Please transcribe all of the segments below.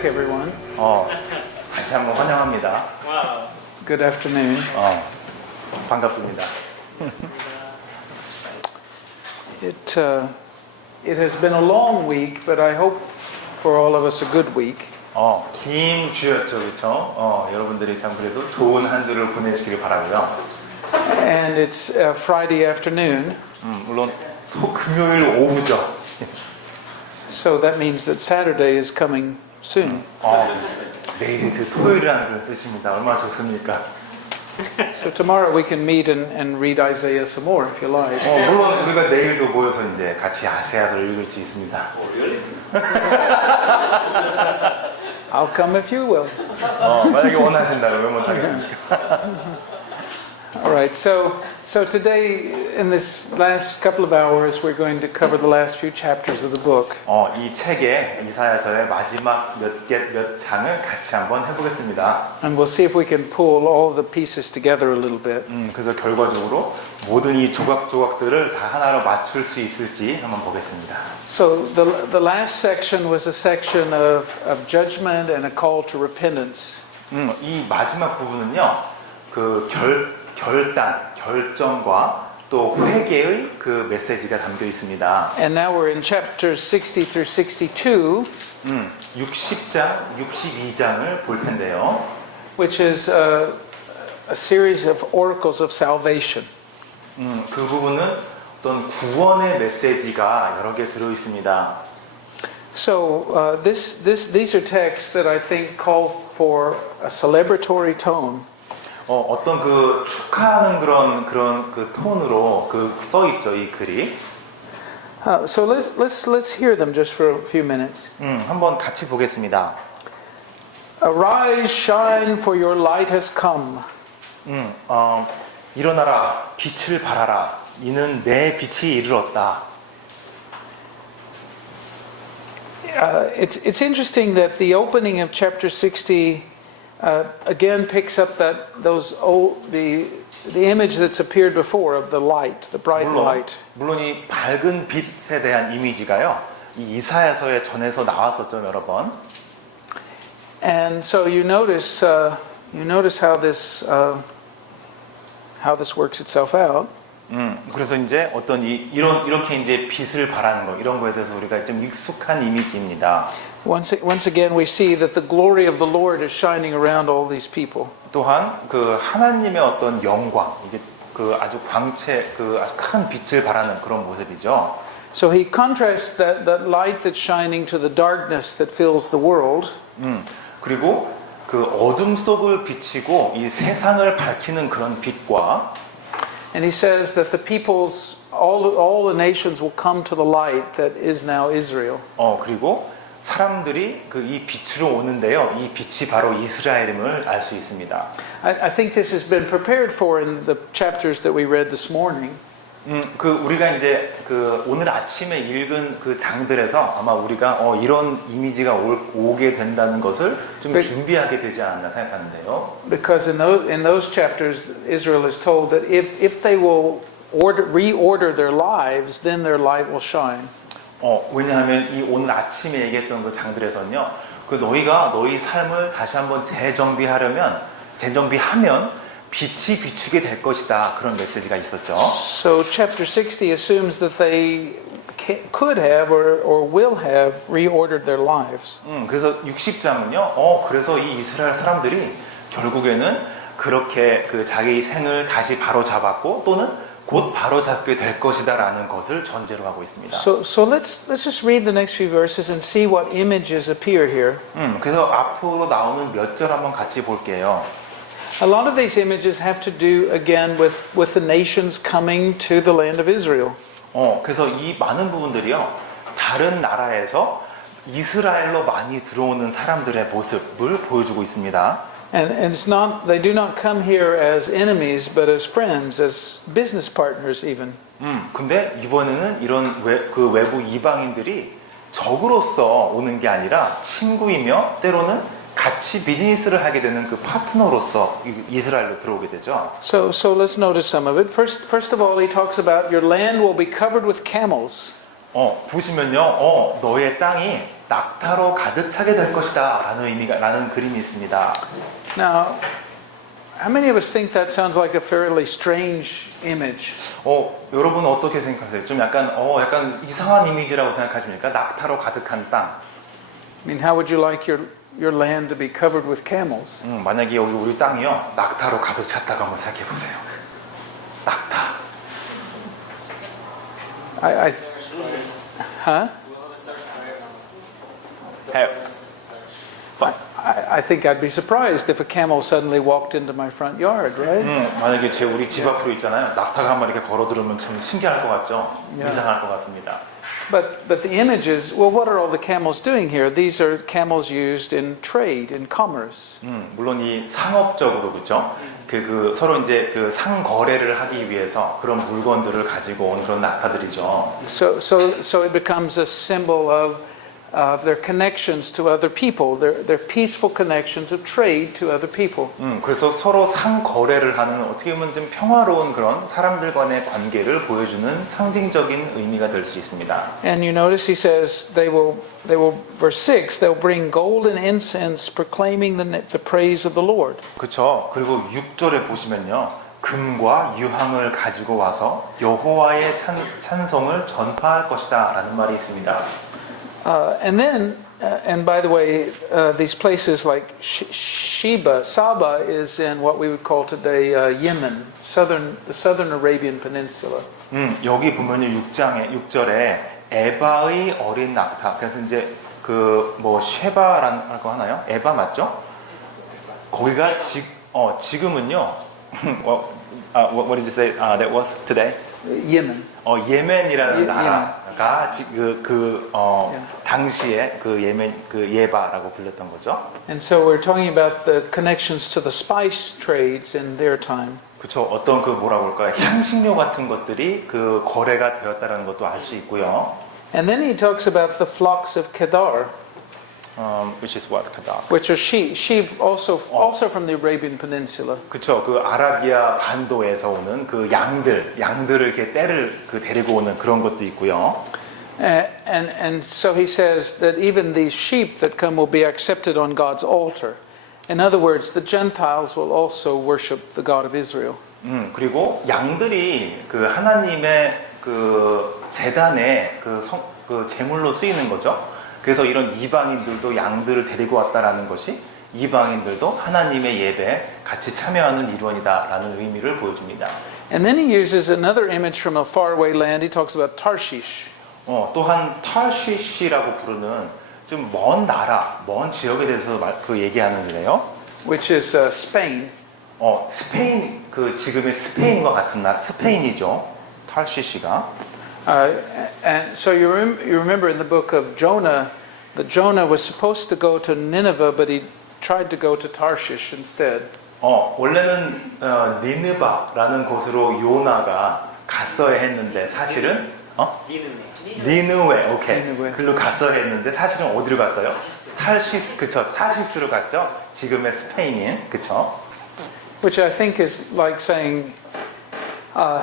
back, everyone. 다시 한번 환영합니다. Wow. Good afternoon. 반갑습니다. It has been a long week, but I hope for all of us a good week. 긴 주였죠, 그렇죠? 여러분들이 참 그래도 좋은 한 주를 보내시길 바라고요. And it's Friday afternoon, 물론 또 금요일 오후죠. so that means that Saturday is coming soon. 내일 그 토요일이라는 그런 뜻입니다. 얼마나 좋습니까? So tomorrow we can meet and read Isaiah some more if you like. 물론 우리가 내일도 모여서 이제 같이 아세아서를 읽을 수 있습니다. Really? I'll come if you will. 만약에 원하신다면 왜 못하겠습니까? All right, so today in this last couple of hours we're going to cover the last few chapters of the book. 이 책의 이사야서의 마지막 몇 장을 같이 한번 해보겠습니다. And we'll see if we can pull all the pieces together a little bit. 그래서 결과적으로 모든 이 조각조각들을 다 하나로 맞출 수 있을지 한번 보겠습니다. So the last section was a section of judgment and a call to repentance. 이 마지막 부분은요, 그 결정과 또 회개의 그 메시지가 담겨 있습니다. And now we're in chapters 60 through 62, 60장, 62장을 볼 텐데요. which is a series of oracles of salvation. 그 부분은 어떤 구원의 메시지가 여러 개 들어 있습니다. So these are texts that I think call for a celebratory tone. 어떤 그 축하하는 그런 그 톤으로 그 써 있죠, 이 글이. So let's hear them just for a few minutes. 한번 같이 보겠습니다. Arise, shine, for your light has come. 일어나라, 빛을 발하라. 이는 내 빛이 이르렀다. It's interesting that the opening of chapter 60 again picks up the image that's appeared before of the light, the bright light. 물론 이 밝은 빛에 대한 이미지가요, 이 이사야서에 전에서 나왔었죠, 여러 번. And so you notice how this works itself out. 그래서 이제 어떤 이렇게 이제 빛을 발하는 거, 이런 거에 대해서 우리가 좀 익숙한 이미지입니다. Once again, we see that the glory of the Lord is shining around all these people. 또한 그 하나님의 어떤 영광, 이게 그 아주 광채, 그 아주 큰 빛을 발하는 그런 모습이죠. So he contrasts that light that's shining to the darkness that fills the world. 그리고 그 어둠 속을 비치고 이 세상을 밝히는 그런 빛과, And he says that the peoples, all the nations will come to the light that is now Israel. 그리고 사람들이 그 이 빛으로 오는데요. 이 빛이 바로 이스라엘임을 알 수 있습니다. I think this has been prepared for in the chapters that we read this morning. 그 우리가 이제 그 오늘 아침에 읽은 그 장들에서 아마 우리가 이런 이미지가 오게 된다는 것을 좀 준비하게 되지 않았나 생각하는데요. Because in those chapters, Israel is told that if they will reorder their lives, then their light will shine. 왜냐하면 이 오늘 아침에 얘기했던 그 장들에서는요, 그 너희가 너희 삶을 다시 한번 재정비하면 빛이 비추게 될 것이다, 그런 메시지가 있었죠. So chapter 60 assumes that they could have or will have reordered their lives. 그래서 60장은요, 그래서 이 이스라엘 사람들이 결국에는 그렇게 그 자기 생을 다시 바로잡았고 또는 곧 바로잡게 될 것이다라는 것을 전제로 하고 있습니다. So let's just read the next few verses and see what images appear here. 그래서 앞으로 나오는 몇 절 한번 같이 볼게요. A lot of these images have to do again with the nations coming to the land of Israel. 그래서 이 많은 부분들이요, 다른 나라에서 이스라엘로 많이 들어오는 사람들의 모습을 보여주고 있습니다. And it's not, they do not come here as enemies, but as friends, as business partners even. 근데 이번에는 이런 그 외부 이방인들이 적으로서 오는 게 아니라 친구이며 때로는 같이 비즈니스를 하게 되는 그 파트너로서 이스라엘로 들어오게 되죠. So let's notice some of it. First of all, he talks about your land will be covered with camels. 보시면요, 너의 땅이 낙타로 가득 차게 될 것이다 라는 그림이 있습니다. Now, how many of us think that sounds like a fairly strange image? 여러분은 어떻게 생각하세요? 좀 약간 이상한 이미지라고 생각하십니까? 낙타로 가득한 땅. I mean, how would you like your land to be covered with camels? 만약에 여기 우리 땅이요 낙타로 가득 찼다고 한번 생각해 보세요. 낙타. Huh? I think I'd be surprised if a camel suddenly walked into my front yard, right? 만약에 우리 집 앞으로 있잖아요. 낙타가 한 마리 이렇게 걸어들으면 참 신기할 것 같죠? Yeah. 이상할 것 같습니다. But the image is, well, what are all the camels doing here? These are camels used in trade, in commerce. 물론 이 상업적으로 그렇죠. 서로 이제 그 상거래를 하기 위해서 그런 물건들을 가지고 온 그런 낙타들이죠. So it becomes a symbol of their connections to other people, their peaceful connections of trade to other people. 그래서 서로 상거래를 하는 어떻게 보면 좀 평화로운 그런 사람들 간의 관계를 보여주는 상징적인 의미가 될 수 있습니다. And you notice he says they will verse 6 they'll bring gold and incense proclaiming the praise of the Lord. 그렇죠. 그리고 6절에 보시면요. 금과 유황을 가지고 와서 여호와의 찬송을 전파할 것이다라는 말이 있습니다. And then, and by the way, these places like Saba is in what we would call today Yemen, the southern Arabian Peninsula. 여기 보면요 6절에 에바의 어린 낙타. 그래서 이제 쉐바라고 하나요? 에바 맞죠? 거기가 지금은요. What did you say? That was today? Yemen. 예멘이라는 나라가 당시에 예바라고 불렸던 거죠. And so we're talking about the connections to the spice trades in their time. 그렇죠. 어떤 뭐라고 할까요? 향신료 같은 것들이 거래가 되었다는 것도 알 수 있고요. And then he talks about the flocks of Kedar. Which is what? Kedar. Which are sheep also from the Arabian Peninsula. 그렇죠. 아라비아 반도에서 오는 양들을 이렇게 데리고 오는 그런 것도 있고요. And so he says that even these sheep that come will be accepted on God's altar. In other words, the Gentiles will also worship the God of Israel. 그리고 양들이 하나님의 제단에 제물로 쓰이는 거죠. 그래서 이런 이방인들도 양들을 데리고 왔다라는 것이 이방인들도 하나님의 예배에 같이 참여하는 일원이다라는 의미를 보여줍니다. And then he uses another image from a faraway land. He talks about Tarshish. 또한 타시시라고 부르는 좀 먼 나라, 먼 지역에 대해서 얘기하는데요. Which is Spain. 스페인 지금의 스페인과 같은 나라, 스페인이죠. 타시시가. And so you remember in the book of Jonah that Jonah was supposed to go to Nineveh, but he tried to go to Tarshish instead. 원래는 니느바라는 곳으로 요나가 갔어야 했는데 사실은 니느웨, 오케이. 니느웨. 글로 갔어야 했는데 사실은 어디로 갔어요? 탈시스, 그쵸? 타시스로 갔죠? 지금의 스페인인, 그쵸? Which I think is like saying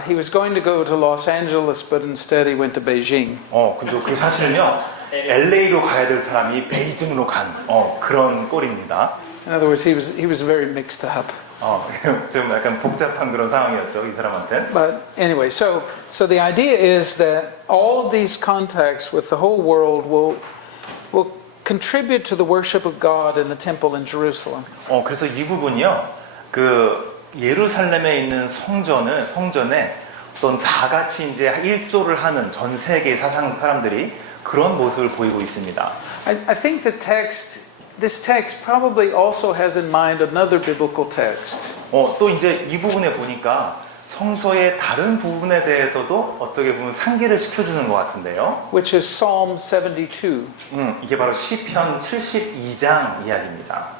he was going to go to Los Angeles, but instead he went to Beijing. 근데 사실은요, LA로 가야 될 사람이 베이징으로 간 그런 꼴입니다. In other words, he was very mixed up. 좀 약간 복잡한 그런 상황이었죠, 이 사람한테. But anyway, so the idea is that all these contacts with the whole world will contribute to the worship of God in the temple in Jerusalem. 그래서 이 부분이요, 예루살렘에 있는 성전에 어떤 다 같이 이제 일조를 하는 전 세계 사람들이 그런 모습을 보이고 있습니다. I think this text probably also has in mind another biblical text. 또 이제 이 부분에 보니까 성서의 다른 부분에 대해서도 어떻게 보면 상기를 시켜주는 것 같은데요. Which is Psalm 72. 이게 바로 시편 72장 이야기입니다.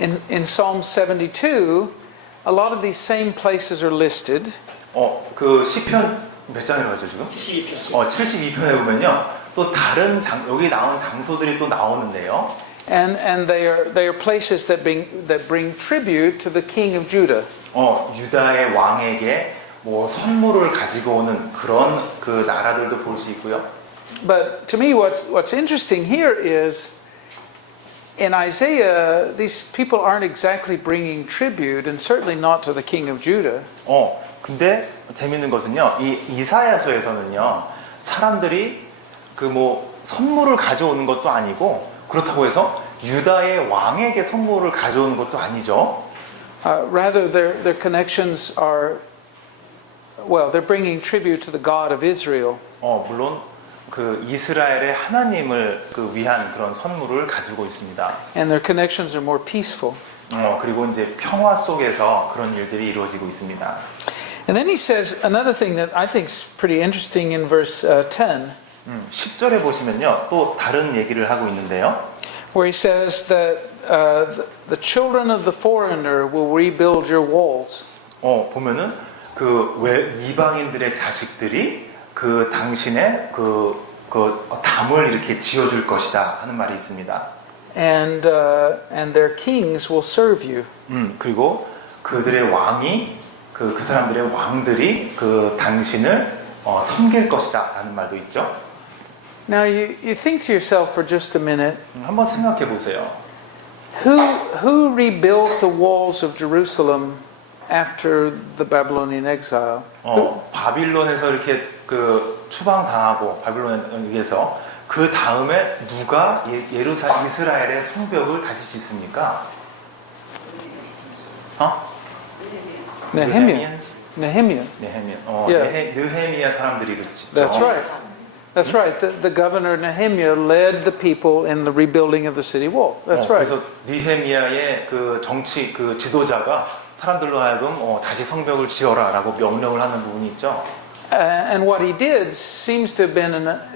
In Psalm 72, a lot of these same places are listed. 시편 몇 장이라고 하죠 지금? 72편. 72편에 보면요, 또 다른 여기 나온 장소들이 또 나오는데요. And they are places that bring tribute to the King of Judah. 유다의 왕에게 선물을 가지고 오는 그런 나라들도 볼 수 있고요. But to me, what's interesting here is in Isaiah, these people aren't exactly bringing tribute, and certainly not to the king of Judah. 근데 재밌는 것은요, 이 이사야서에서는요, 사람들이 그 뭐 선물을 가져오는 것도 아니고 그렇다고 해서 유다의 왕에게 선물을 가져오는 것도 아니죠. Rather, their connections are, well, they're bringing tribute to the God of Israel. 물론 그 이스라엘의 하나님을 그 위한 그런 선물을 가지고 있습니다. And their connections are more peaceful. 그리고 이제 평화 속에서 그런 일들이 이루어지고 있습니다. And then he says another thing that I think is pretty interesting in verse 10. 10절에 보시면요, 또 다른 얘기를 하고 있는데요. Where he says that the children of the foreigner will rebuild your walls. 보면은 그 이방인들의 자식들이 그 당신의 그 담을 이렇게 지어줄 것이다 하는 말이 있습니다. And their kings will serve you. 그리고 그들의 왕이 그 사람들의 왕들이 그 당신을 섬길 것이다 하는 말도 있죠. Now you think to yourself for just a minute, 한번 생각해 보세요. who rebuilt the walls of Jerusalem after the Babylonian exile? 바빌론에서 이렇게 그 추방당하고 바빌론에서 그 다음에 누가 이스라엘의 성벽을 다시 짓습니까? Nehemiah. Yeah. 느헤미야 사람들이 짓죠. That's right. That's right. The governor Nehemiah led the people in the rebuilding of the city wall. That's right. 그래서 느헤미야의 그 정치 그 지도자가 사람들로 하여금 다시 성벽을 지어라라고 명령을 하는 부분이 있죠. And what he did seems to have been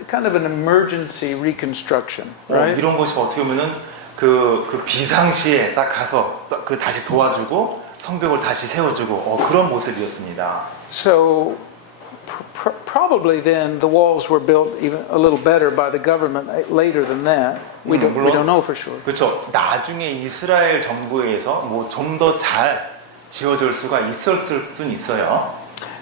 kind of an emergency reconstruction, right? 이런 것이 어떻게 보면은 그 비상시에 딱 가서 그 다시 도와주고 성벽을 다시 세워주고 그런 모습이었습니다. So probably then the walls were built even a little better by the government later than that. We don't know for sure. 그렇죠. 나중에 이스라엘 정부에서 뭐 좀 더 잘 지어질 수가 있었을 수는 있어요.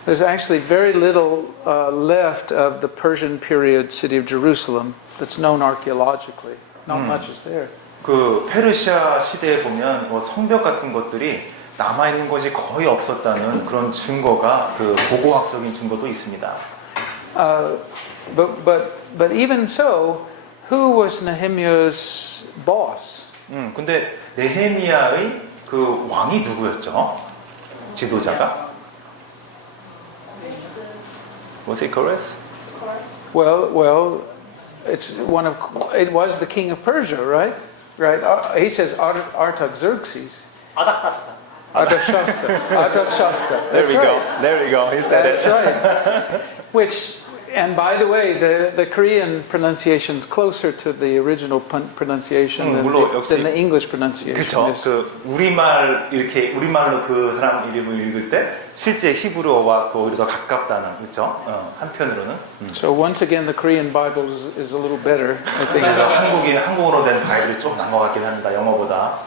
There's actually very little left of the Persian period city of Jerusalem that's known archaeologically. Not much is there. 그 페르시아 시대에 보면 성벽 같은 것들이 남아 있는 것이 거의 없었다는 그런 증거가 그 고고학적인 증거도 있습니다. But even so, who was Nehemiah's boss? 근데 네헤미야의 그 왕이 누구였죠? 지도자가? Was it Kores? Well, it was the king of Persia, right? Right. He says Artaxerxes. Artaxerxes. There we go. There we go. He said That's right. Which, and by the way, the Korean pronunciation is closer to the original pronunciation than the English pronunciation. 그렇죠. 그 우리말로 그 사람 이름을 읽을 때 실제 히브리어와 오히려 더 가깝다는 그렇죠. 한편으로는. So once again, the Korean Bible is a little better. I think. 그래서 한국어로 된 바이블이 좀 나은 것 같긴 합니다. 영어보다.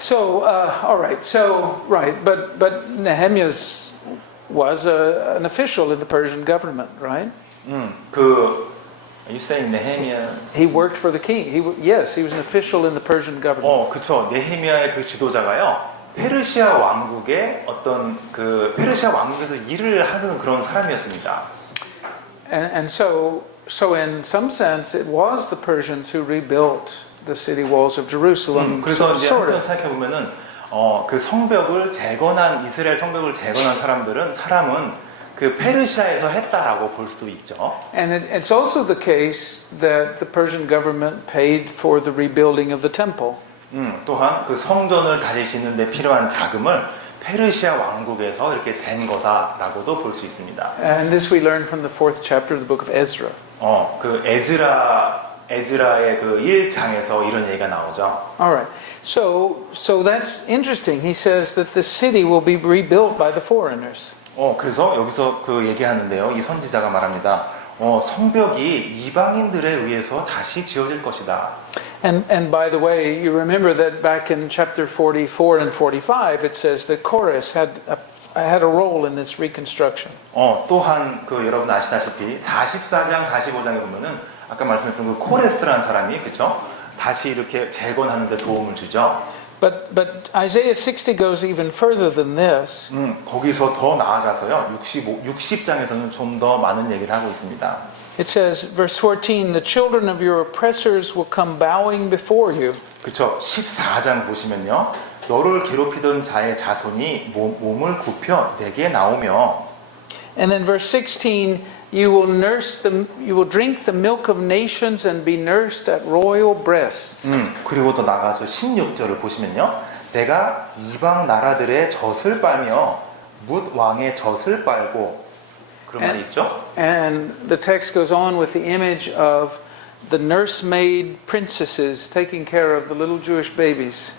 So all right. So right, but Nehemiah's was an official in the Persian government, right? Are you saying Nehemiah? He worked for the king. Yes, he was an official in the Persian government. 그렇죠. 네헤미야의 그 지도자가요. 페르시아 왕국의 어떤 그 페르시아 왕국에서 일을 하는 그런 사람이었습니다. And so in some sense, it was the Persians who rebuilt the city walls of Jerusalem. 그래서 이제 sort 한번 of. 생각해 보면은 그 성벽을 재건한 이스라엘 성벽을 재건한 사람은 그 페르시아에서 했다라고 볼 수도 있죠. And it's also the case that the Persian government paid for the rebuilding of the temple. 또한 그 성전을 다시 짓는 데 필요한 자금을 페르시아 왕국에서 이렇게 된 거다라고도 볼 수 있습니다. And this we learn from the 4th chapter of the book of Ezra. 그 에즈라의 그 1장에서 이런 얘기가 나오죠. All right. So that's interesting. He says that the city will be rebuilt by the foreigners. 그래서 여기서 그 얘기하는데요. 이 선지자가 말합니다. 성벽이 이방인들에 의해서 다시 지어질 것이다. And by the way, you remember that back in chapter 44 and 45, it says that Kores had had a role in this reconstruction. 또한 그 여러분 아시다시피 44장, 45장에 보면은 아까 말씀했던 그 코레스라는 사람이 그렇죠? 다시 이렇게 재건하는 데 도움을 주죠. But Isaiah 60 goes even further than this. 거기서 더 나아가서요. 60장에서는 좀 더 많은 얘기를 하고 있습니다. It says, verse 14, the children of your oppressors will come bowing before you. 그렇죠. 14장 보시면요. 너를 괴롭히던 자의 자손이 몸을 굽혀 내게 나오며 And then verse 16, you will drink the milk of nations and be nursed at royal breasts. 그리고 또 나가서 16절을 보시면요. 내가 이방 나라들의 젖을 빨며 뭇 왕의 젖을 빨고 그런 말이 있죠. And the text goes on with the image of the nursemaid princesses taking care of the little Jewish babies.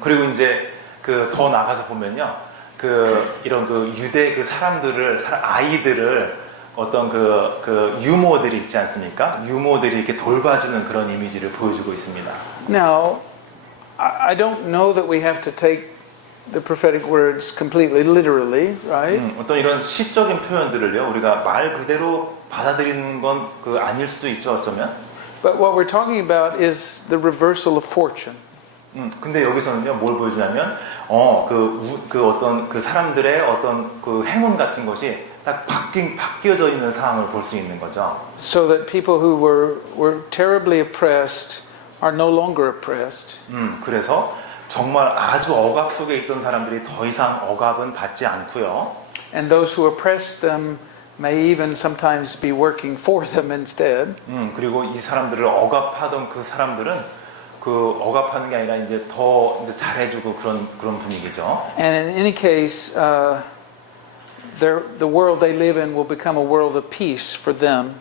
그리고 이제 그 더 나가서 보면요. 그 이런 그 유대 그 아이들을 어떤 그 유모들이 있지 않습니까? 유모들이 이렇게 돌봐주는 그런 이미지를 보여주고 있습니다. Now, I don't know that we have to take the prophetic words completely literally, right? 어떤 이런 시적인 표현들을요, 우리가 말 그대로 받아들이는 건 그 아닐 수도 있죠, 어쩌면. But what we're talking about is the reversal of fortune. 근데 여기서는요, 뭘 보여주냐면, 그 어떤 그 사람들의 어떤 그 행운 같은 것이 딱 바뀌어져 있는 상황을 볼 수 있는 거죠. So that people who were terribly oppressed are no longer oppressed. 그래서 정말 아주 억압 속에 있던 사람들이 더 이상 억압은 받지 않고요. And those who oppressed them may even sometimes be working for them instead. 그리고 이 사람들을 억압하던 그 사람들은 그 억압하는 게 아니라 이제 더 이제 잘해주고 그런 분위기죠. And in any case, the world they live in will become a world of peace for them.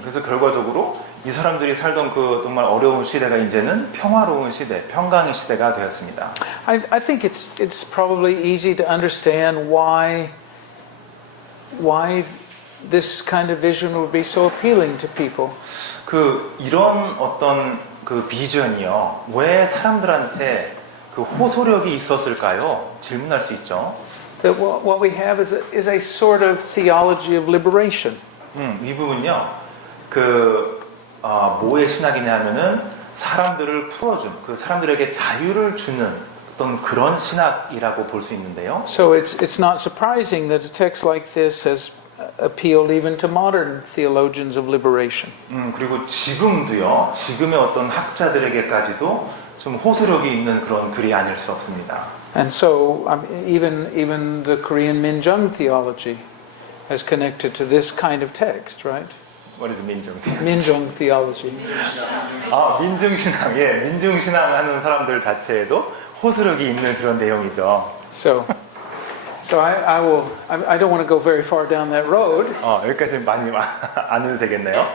그래서 결과적으로 이 사람들이 살던 그 정말 어려운 시대가 이제는 평화로운 시대, 평강의 시대가 되었습니다. I think it's probably easy to understand why this kind of vision would be so appealing to people. 그 이런 어떤 그 비전이요, 왜 사람들한테 그 호소력이 있었을까요? 질문할 수 있죠. That what we have is a sort of theology of liberation. 이 부분요, 뭐의 신학이냐 하면은 사람들을 풀어준, 그 사람들에게 자유를 주는 어떤 그런 신학이라고 볼 수 있는데요. So it's not surprising that a text like this has appealed even to modern theologians of liberation. 그리고 지금도요, 지금의 어떤 학자들에게까지도 좀 호소력이 있는 그런 글이 아닐 수 없습니다. And so even the Korean Minjung theology has connected to this kind of text, right? What is 민중? Minjung theology. 민중신앙, 민중신앙 하는 사람들 자체에도 호소력이 있는 그런 내용이죠. So I don't want to go very far down that road. 여기까지 많이 안 해도 되겠네요.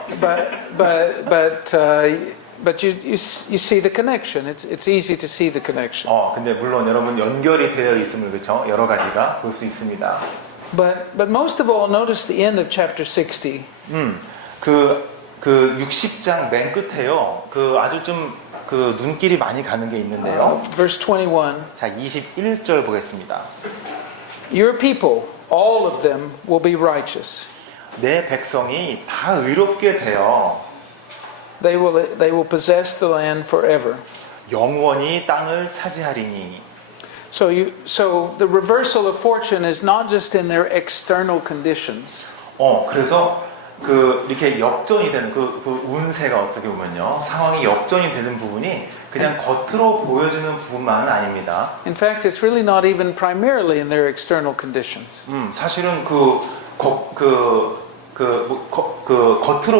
But you see the connection. It's easy to see the connection. 근데 물론 여러분 연결이 되어 있음을 그렇죠? 여러 가지가 볼 수 있습니다. But most of all, notice the end of chapter 60. 그 60장 맨 끝에요. 그 아주 좀 그 눈길이 많이 가는 게 있는데요. Verse 21. 자, 21절 보겠습니다. Your people, all of them, will be righteous. 내 백성이 다 의롭게 되어 They will possess the land forever. 영원히 땅을 차지하리니. So the reversal of fortune is not just in their external conditions. 그래서 이렇게 역전이 되는 그 운세가 어떻게 보면요, 상황이 역전이 되는 부분이 그냥 겉으로 보여지는 부분만은 아닙니다. In fact, it's really not even primarily in their external conditions. 사실은 겉으로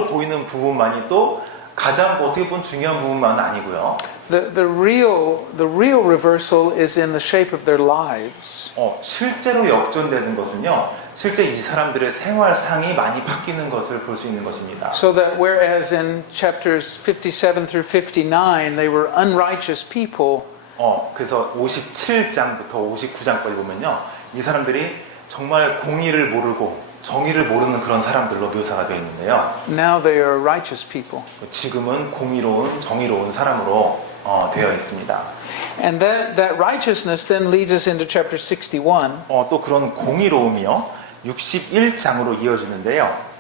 보이는 부분만이 또 가장 어떻게 보면 중요한 부분만은 아니고요. The real reversal is in the shape of their lives. 실제로 역전되는 것은요, 실제 이 사람들의 생활상이 많이 바뀌는 것을 볼 수 있는 것입니다. So that whereas in chapters 57 through 59 they were unrighteous people, 그래서 57장부터 59장까지 보면요, 이 사람들이 정말 공의를 모르고 정의를 모르는 그런 사람들로 묘사가 되어 있는데요. now they are righteous people. 지금은 공의로운, 정의로운 사람으로 되어 있습니다. And that righteousness then leads us into chapter 61. 또 그런 공의로움이요. 61장으로 이어지는데요.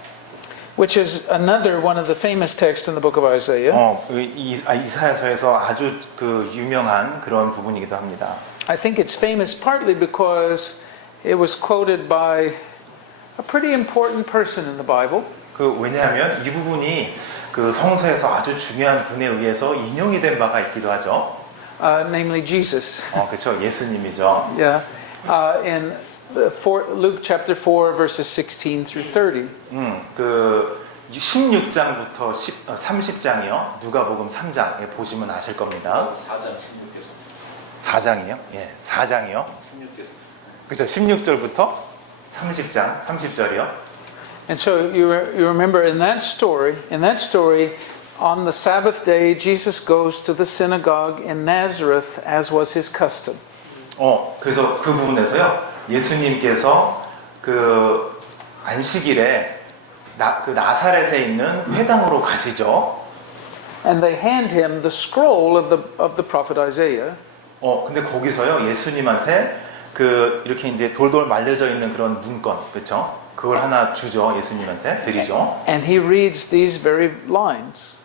Which is another one of the famous texts in the book of Isaiah. 이사야서에서 아주 그 유명한 그런 부분이기도 합니다. I think it's famous partly because it was quoted by a pretty important person in the Bible. 왜냐하면 이 부분이 그 성서에서 아주 중요한 분에 의해서 인용이 된 바가 있기도 하죠. Namely Jesus. 그렇죠. 예수님이죠. Yeah. In Luke chapter 4 verses 16 through 30. 그 16장부터 30장이요. 누가복음 3장에 보시면 아실 겁니다. 4장이요? 예, 4장이요. 16절. 그렇죠. 16절부터 30장, 30절이요. And so you remember in that story, on the Sabbath day, Jesus goes to the synagogue in Nazareth as was his custom. 그래서 그 부분에서요. 예수님께서 그 안식일에 그 나사렛에 있는 회당으로 가시죠. And they hand him the scroll of the prophet Isaiah. 근데 거기서요. 예수님한테 그 이렇게 이제 돌돌 말려져 있는 그런 문건, 그렇죠? 그걸 하나 주죠. 예수님한테 드리죠. And he reads these very lines.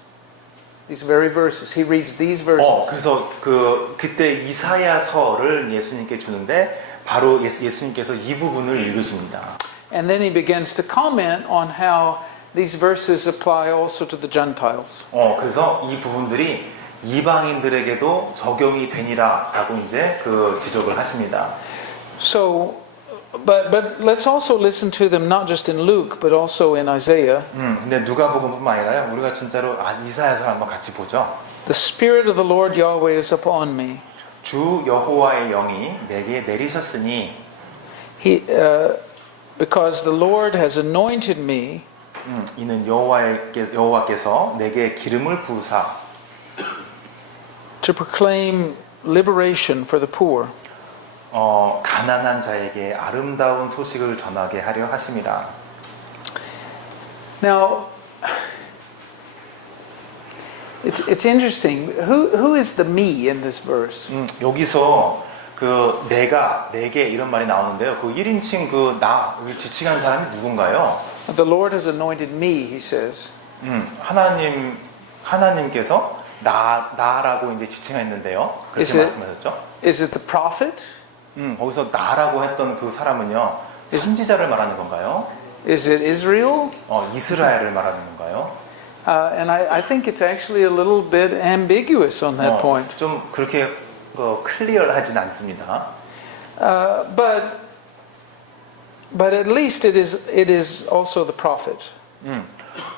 These very verses. He reads these verses. 그래서 그때 이사야서를 예수님께 주는데 바로 예수님께서 이 부분을 읽으십니다. And then he begins to comment on how these verses apply also to the Gentiles. 그래서 이 부분들이 이방인들에게도 적용이 되니라라고 이제 그 지적을 하십니다. So, but let's also listen to them not just in Luke but also in Isaiah. 근데 누가복음뿐만 아니라요. 우리가 진짜로 이사야서를 한번 같이 보죠. The Spirit of the Lord Yahweh is upon me. 주 여호와의 영이 내게 내리셨으니 because the Lord has anointed me. 이는 여호와께서 내게 기름을 부으사 To proclaim liberation for the poor. 가난한 자에게 아름다운 소식을 전하게 하려 하심이라. Now, it's interesting. Who is the me in this verse? 여기서 그 내가 내게 이런 말이 나오는데요. 그 1인칭 그 나 지칭한 사람이 누군가요? The Lord has anointed me, he says. 하나님께서 나라고 이제 지칭했는데요. 그렇게 말씀하셨죠? Is it the prophet? 거기서 나라고 했던 그 사람은요. 선지자를 말하는 건가요? Is it Israel? 이스라엘을 말하는 건가요? And I think it's actually a little bit ambiguous on that point. 좀 그렇게 클리어하진 않습니다. But at least it is also the prophet.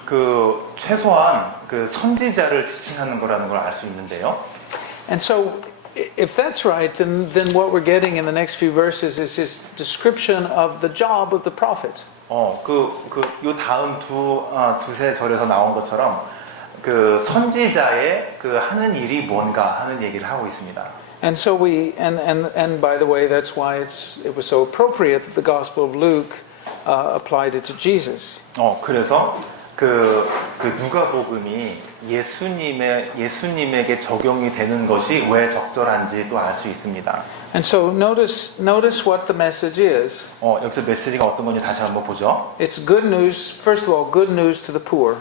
그 최소한 그 선지자를 지칭하는 거라는 걸 알 수 있는데요. And so, if that's right, then what we're getting in the next few verses is his description of the job of the prophet. 요 다음 두세 절에서 나온 것처럼 그 선지자의 그 하는 일이 뭔가 하는 얘기를 하고 있습니다. And so and by the way, that's why it was so appropriate that the Gospel of Luke applied it to Jesus. 그래서 그 누가복음이 예수님에게 적용이 되는 것이 왜 적절한지 또 알 수 있습니다. And so notice what the message is. 여기서 메시지가 어떤 건지 다시 한번 보죠. It's good news. First of all, good news to the poor.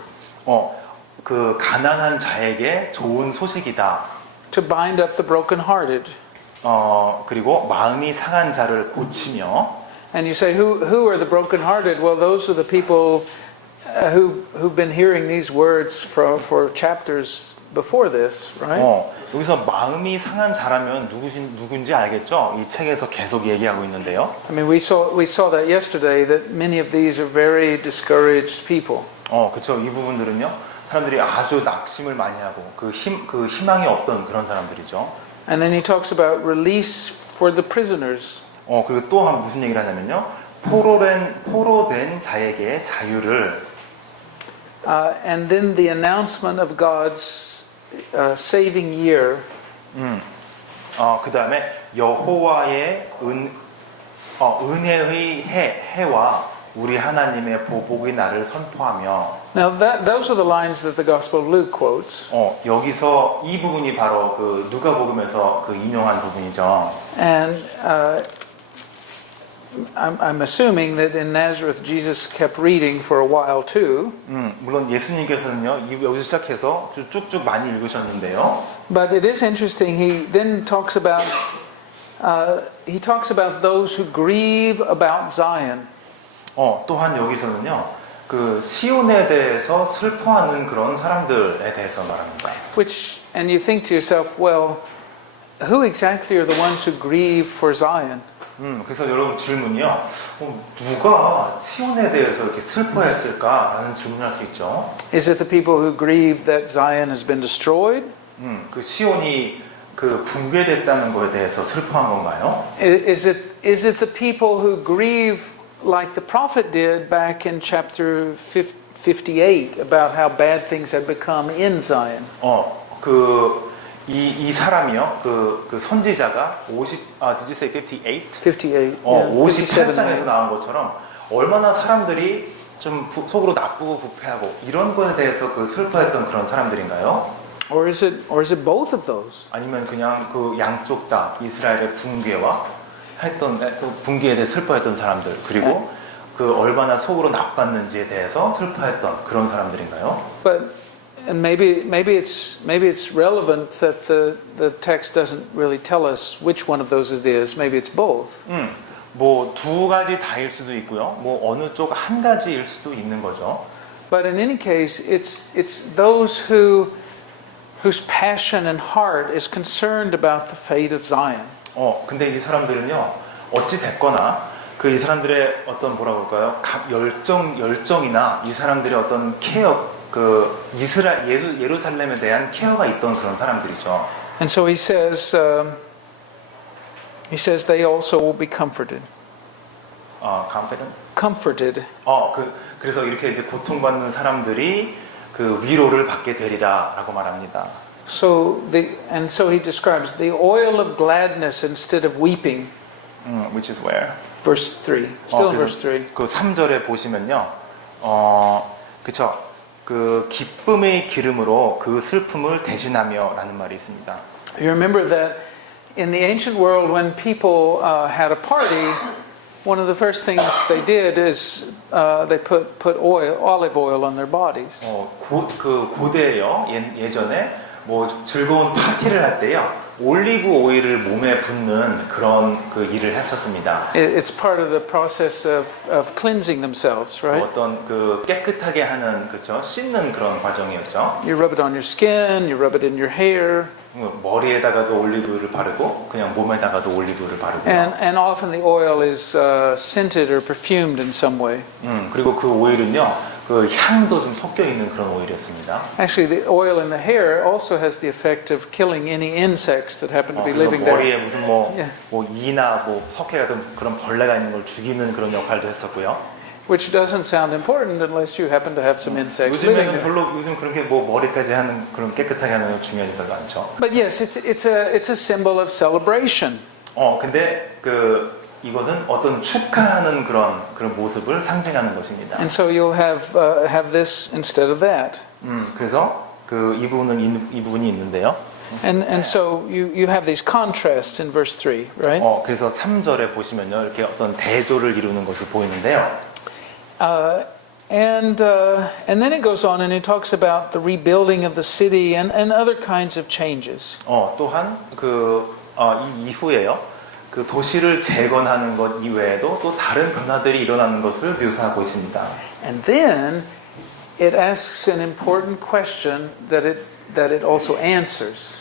그 가난한 자에게 좋은 소식이다. To bind up the brokenhearted. 그리고 마음이 상한 자를 고치며. And you say, who are the brokenhearted? Well, those are the people who've been hearing these words for chapters before this, right? 여기서 마음이 상한 자라면 누군지 알겠죠? 이 책에서 계속 얘기하고 있는데요. I mean, we saw that yesterday that many of these are very discouraged people. 그렇죠. 이 부분들은요. 사람들이 아주 낙심을 많이 하고 그 희망이 없던 그런 사람들이죠. And then he talks about release for the prisoners. 그리고 또 무슨 얘기를 하냐면요. 포로된 자에게 자유를. And then the announcement of God's saving year. 그 다음에 여호와의 은혜의 해와 우리 하나님의 보복이 나를 선포하며. Now, those are the lines that the Gospel of Luke quotes. 여기서 이 부분이 바로 그 누가복음에서 그 인용한 부분이죠. And I'm assuming that in Nazareth, Jesus kept reading for a while too. 물론 예수님께서는요, 여기서 시작해서 쭉쭉 많이 읽으셨는데요. But it is interesting. He then talks about those who grieve about Zion. 또한 여기서는요, 그 시온에 대해서 슬퍼하는 그런 사람들에 대해서 말합니다. And you think to yourself, well, who exactly are the ones who grieve for Zion? 그래서 여러분 질문이요, 누가 시온에 대해서 이렇게 슬퍼했을까라는 질문을 할 수 있죠. Is it the people who grieve that Zion has been destroyed? 그 시온이 그 붕괴됐다는 거에 대해서 슬퍼한 건가요? Is it the people who grieve like the prophet did back in chapter 58 about how bad things had become in Zion? 이 사람이요, 그 선지자가 did you say 58? 58. 58장에서 나온 것처럼 얼마나 사람들이 좀 속으로 나쁘고 부패하고 이런 것에 대해서 그 슬퍼했던 그런 사람들인가요? Or is it both of those? 아니면 그냥 그 양쪽 다 이스라엘의 붕괴와 그 붕괴에 대해 슬퍼했던 사람들, 그리고 그 얼마나 속으로 나빴는지에 대해서 슬퍼했던 그런 사람들인가요? And maybe it's relevant that the text doesn't really tell us which one of those it is. Maybe it's both. 뭐 두 가지 다일 수도 있고요. 뭐 어느 쪽 한 가지일 수도 있는 거죠. But in any case, it's those whose passion and heart is concerned about the fate of Zion. 근데 이 사람들은요, 어찌 됐거나 이 사람들의 어떤 뭐라 그럴까요? 열정이나 이 사람들의 어떤 케어, 그 예루살렘에 대한 케어가 있던 그런 사람들이죠. And so he says they also will be comforted. confident? Comforted. 그래서 이렇게 이제 고통받는 사람들이 그 위로를 받게 되리라라고 말합니다. So he describes the oil of gladness instead of weeping. Which is where? Verse 3. Still in verse 3. 그 3절에 보시면요. 그쵸? 그 기쁨의 기름으로 그 슬픔을 대신하며라는 말이 있습니다. You remember that in the ancient world when people had a party, one of the first things they did is they put olive oil on their bodies. 그 고대에요. 예전에 뭐 즐거운 파티를 할 때요. 올리브 오일을 몸에 붓는 그런 그 일을 했었습니다. It's part of the process of cleansing themselves, right? 어떤 그 깨끗하게 하는 그죠? 씻는 그런 과정이었죠. You rub it on your skin, you rub it in your hair. 머리에다가도 올리브유를 바르고 그냥 몸에다가도 올리브유를 바르고. And often the oil is scented or perfumed in some way. 그리고 그 오일은요. 그 향도 좀 섞여 있는 그런 오일이었습니다. Actually, the oil in the hair also has the effect of killing any insects that happen to be living there. 머리에 무슨 뭐 이나 뭐 석회 같은 그런 벌레가 있는 걸 죽이는 그런 역할도 했었고요. Which doesn't sound important unless you happen to have some insects living 요즘에는 there. 별로 요즘 그렇게 뭐 머리까지 하는 그런 깨끗하게 하는 거 중요하지가 않죠. But yes, it's a symbol of celebration. 근데 이것은 어떤 축하하는 그런 모습을 상징하는 것입니다. And so you'll have this instead of that. 그래서 이 부분이 있는데요. And so you have these contrasts in verse 3, right? 그래서 3절에 보시면요, 이렇게 어떤 대조를 이루는 것이 보이는데요. And then it goes on and it talks about the rebuilding of the city and other kinds of changes. 또한 이 이후에요. 그 도시를 재건하는 것 이외에도 또 다른 변화들이 일어나는 것을 묘사하고 있습니다. And then it asks an important question that it also answers.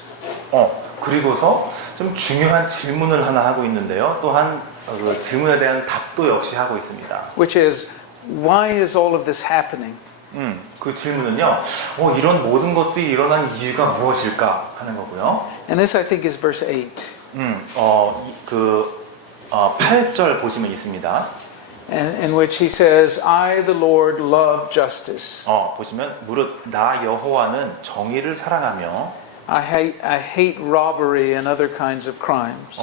그리고서 좀 중요한 질문을 하나 하고 있는데요. 또한 그 질문에 대한 답도 역시 하고 있습니다. Which is, why is all of this happening? 그 질문은요. 이런 모든 것들이 일어난 이유가 무엇일까 하는 거고요. And this I think is verse 8. 8절 보시면 있습니다. In which he says, I the Lord love justice. 보시면 무릇 나 여호와는 정의를 사랑하며 I hate robbery and other kinds of crimes.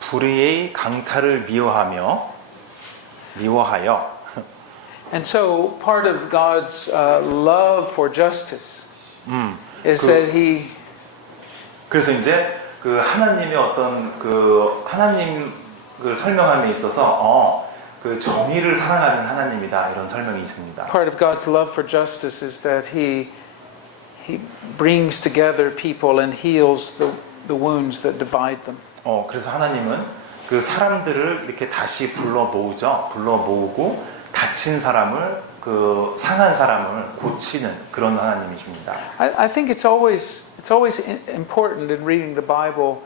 불의의 강탈을 미워하여 And so part of God's love for justice is that He 그래서 이제 그 하나님의 어떤 그 하나님 그 설명함에 있어서 그 정의를 사랑하는 하나님이다 이런 설명이 있습니다. part of God's love for justice is that He brings together people and heals the wounds that divide them. 그래서 하나님은 그 사람들을 이렇게 다시 불러 모으고 다친 사람을 그 상한 사람을 고치는 그런 하나님이십니다. I think it's always important in reading the Bible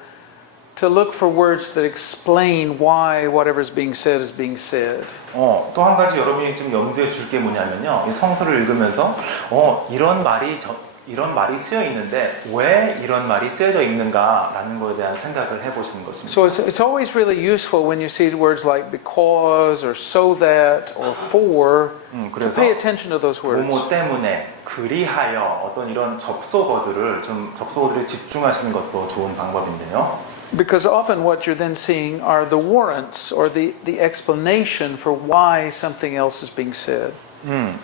to look for words that explain why whatever is being said is being said. 또 한 가지 여러분이 좀 염두에 줄 게 뭐냐면요. 이 성서를 읽으면서 이런 말이 쓰여 있는데 왜 이런 말이 쓰여져 있는가라는 것에 대한 생각을 해보시는 것입니다. So it's always really useful when you see words like because or so that or for to pay attention to those words. 뭐뭐 때문에 그리하여 어떤 이런 접속어들에 집중하시는 것도 좋은 방법인데요. Because often what you're then seeing are the warrants or the explanation for why something else is being said.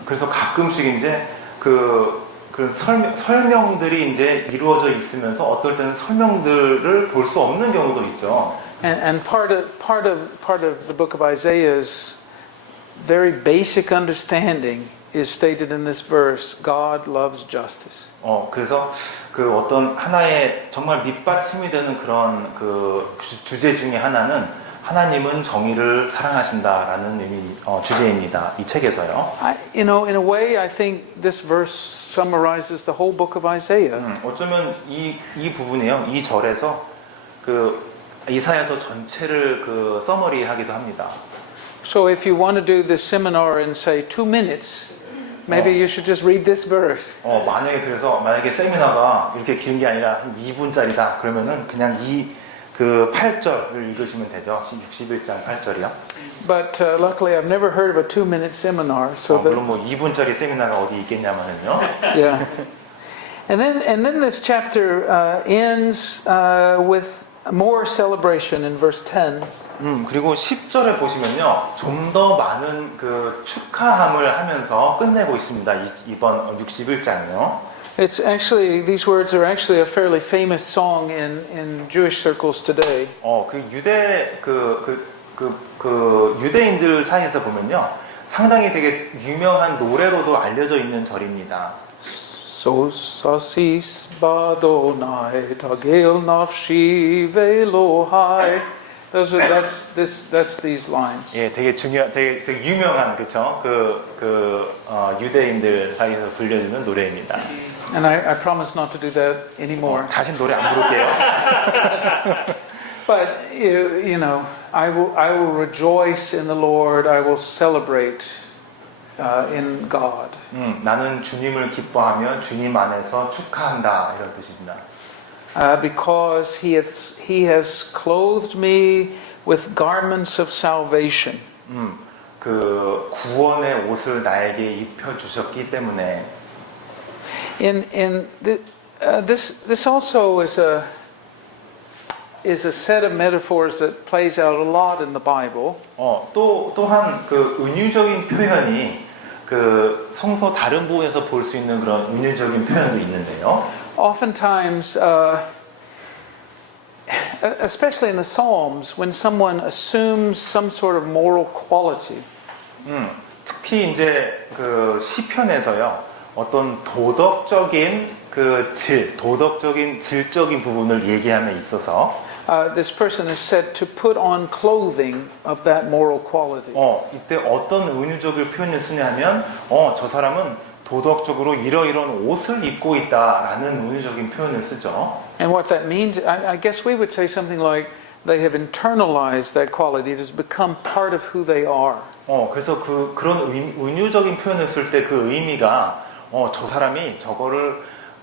그래서 가끔씩 이제 그 설명들이 이제 이루어져 있으면서 어떨 때는 설명들을 볼 수 없는 경우도 있죠. And part of the book of Isaiah's very basic understanding is stated in this verse: God loves justice. 그래서 그 어떤 하나의 정말 밑받침이 되는 그런 그 주제 중에 하나는 하나님은 정의를 사랑하신다라는 주제입니다. 이 책에서요. In a way, I think this verse summarizes the whole book of Isaiah. 어쩌면 이 부분이요, 이 절에서 그 이사야서 전체를 그 서머리하기도 합니다. So if you want to do this seminar in say 2 minutes, maybe you should just read this verse. 만약에 세미나가 이렇게 긴 게 아니라 한 2분짜리다 그러면은 그냥 그 8절을 읽으시면 되죠. 61장 8절이요. But luckily I've never heard of a 2-minute seminar, so 물론 뭐 2분짜리 세미나가 어디 있겠냐면은요. yeah. And then this chapter ends with more celebration in verse 10. 그리고 10절에 보시면요. 좀 더 많은 그 축하함을 하면서 끝내고 있습니다. 이번 61장이요. It's actually, these words are actually a fairly famous song in Jewish circles today. 유대인들 사이에서 보면요. 상당히 되게 유명한 노래로도 알려져 있는 절입니다. Sosasis badonai tagel nafshi velohai. That's these lines. 예, 되게 유명한 그렇죠. 유대인들 사이에서 불려주는 노래입니다. And I promise not to do that anymore. 다시 노래 안 부를게요. But you know, I will rejoice in the Lord. I will celebrate in God. 나는 주님을 기뻐하며 주님 안에서 축하한다 이런 뜻입니다. Because he has clothed me with garments of salvation. 그 구원의 옷을 나에게 입혀 주셨기 때문에. This also is a set of metaphors that plays out a lot in the Bible. 또한 그 은유적인 표현이 그 성서 다른 부분에서 볼 수 있는 그런 은유적인 표현도 있는데요. Oftentimes, especially in the Psalms, when someone assumes some sort of moral quality. 특히 이제 그 시편에서요. 어떤 도덕적인 질적인 부분을 얘기함에 있어서 this person is said to put on clothing of that moral quality. 이때 어떤 은유적인 표현을 쓰냐면 저 사람은 도덕적으로 이러이러한 옷을 입고 있다라는 은유적인 표현을 쓰죠. And what that means, I guess we would say something like they have internalized that quality. It has become part of who they are. 그래서 그런 은유적인 표현을 쓸 때 그 의미가 저 사람이 저거를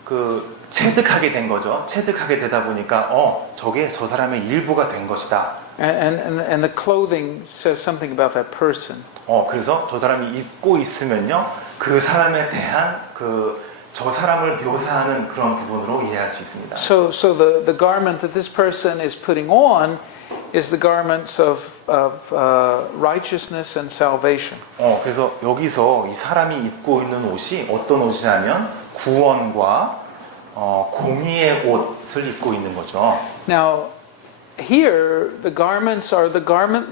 그 체득하게 된 거죠. 체득하게 되다 보니까 저게 저 사람의 일부가 된 것이다. And the clothing says something about that person. 그래서 저 사람이 입고 있으면요, 그 사람에 대한 저 사람을 묘사하는 그런 부분으로 이해할 수 있습니다. So the garment that this person is putting on is the garments of righteousness and salvation. 그래서 여기서 이 사람이 입고 있는 옷이 어떤 옷이냐면 구원과 공의의 옷을 입고 있는 거죠. Now, here the garments are the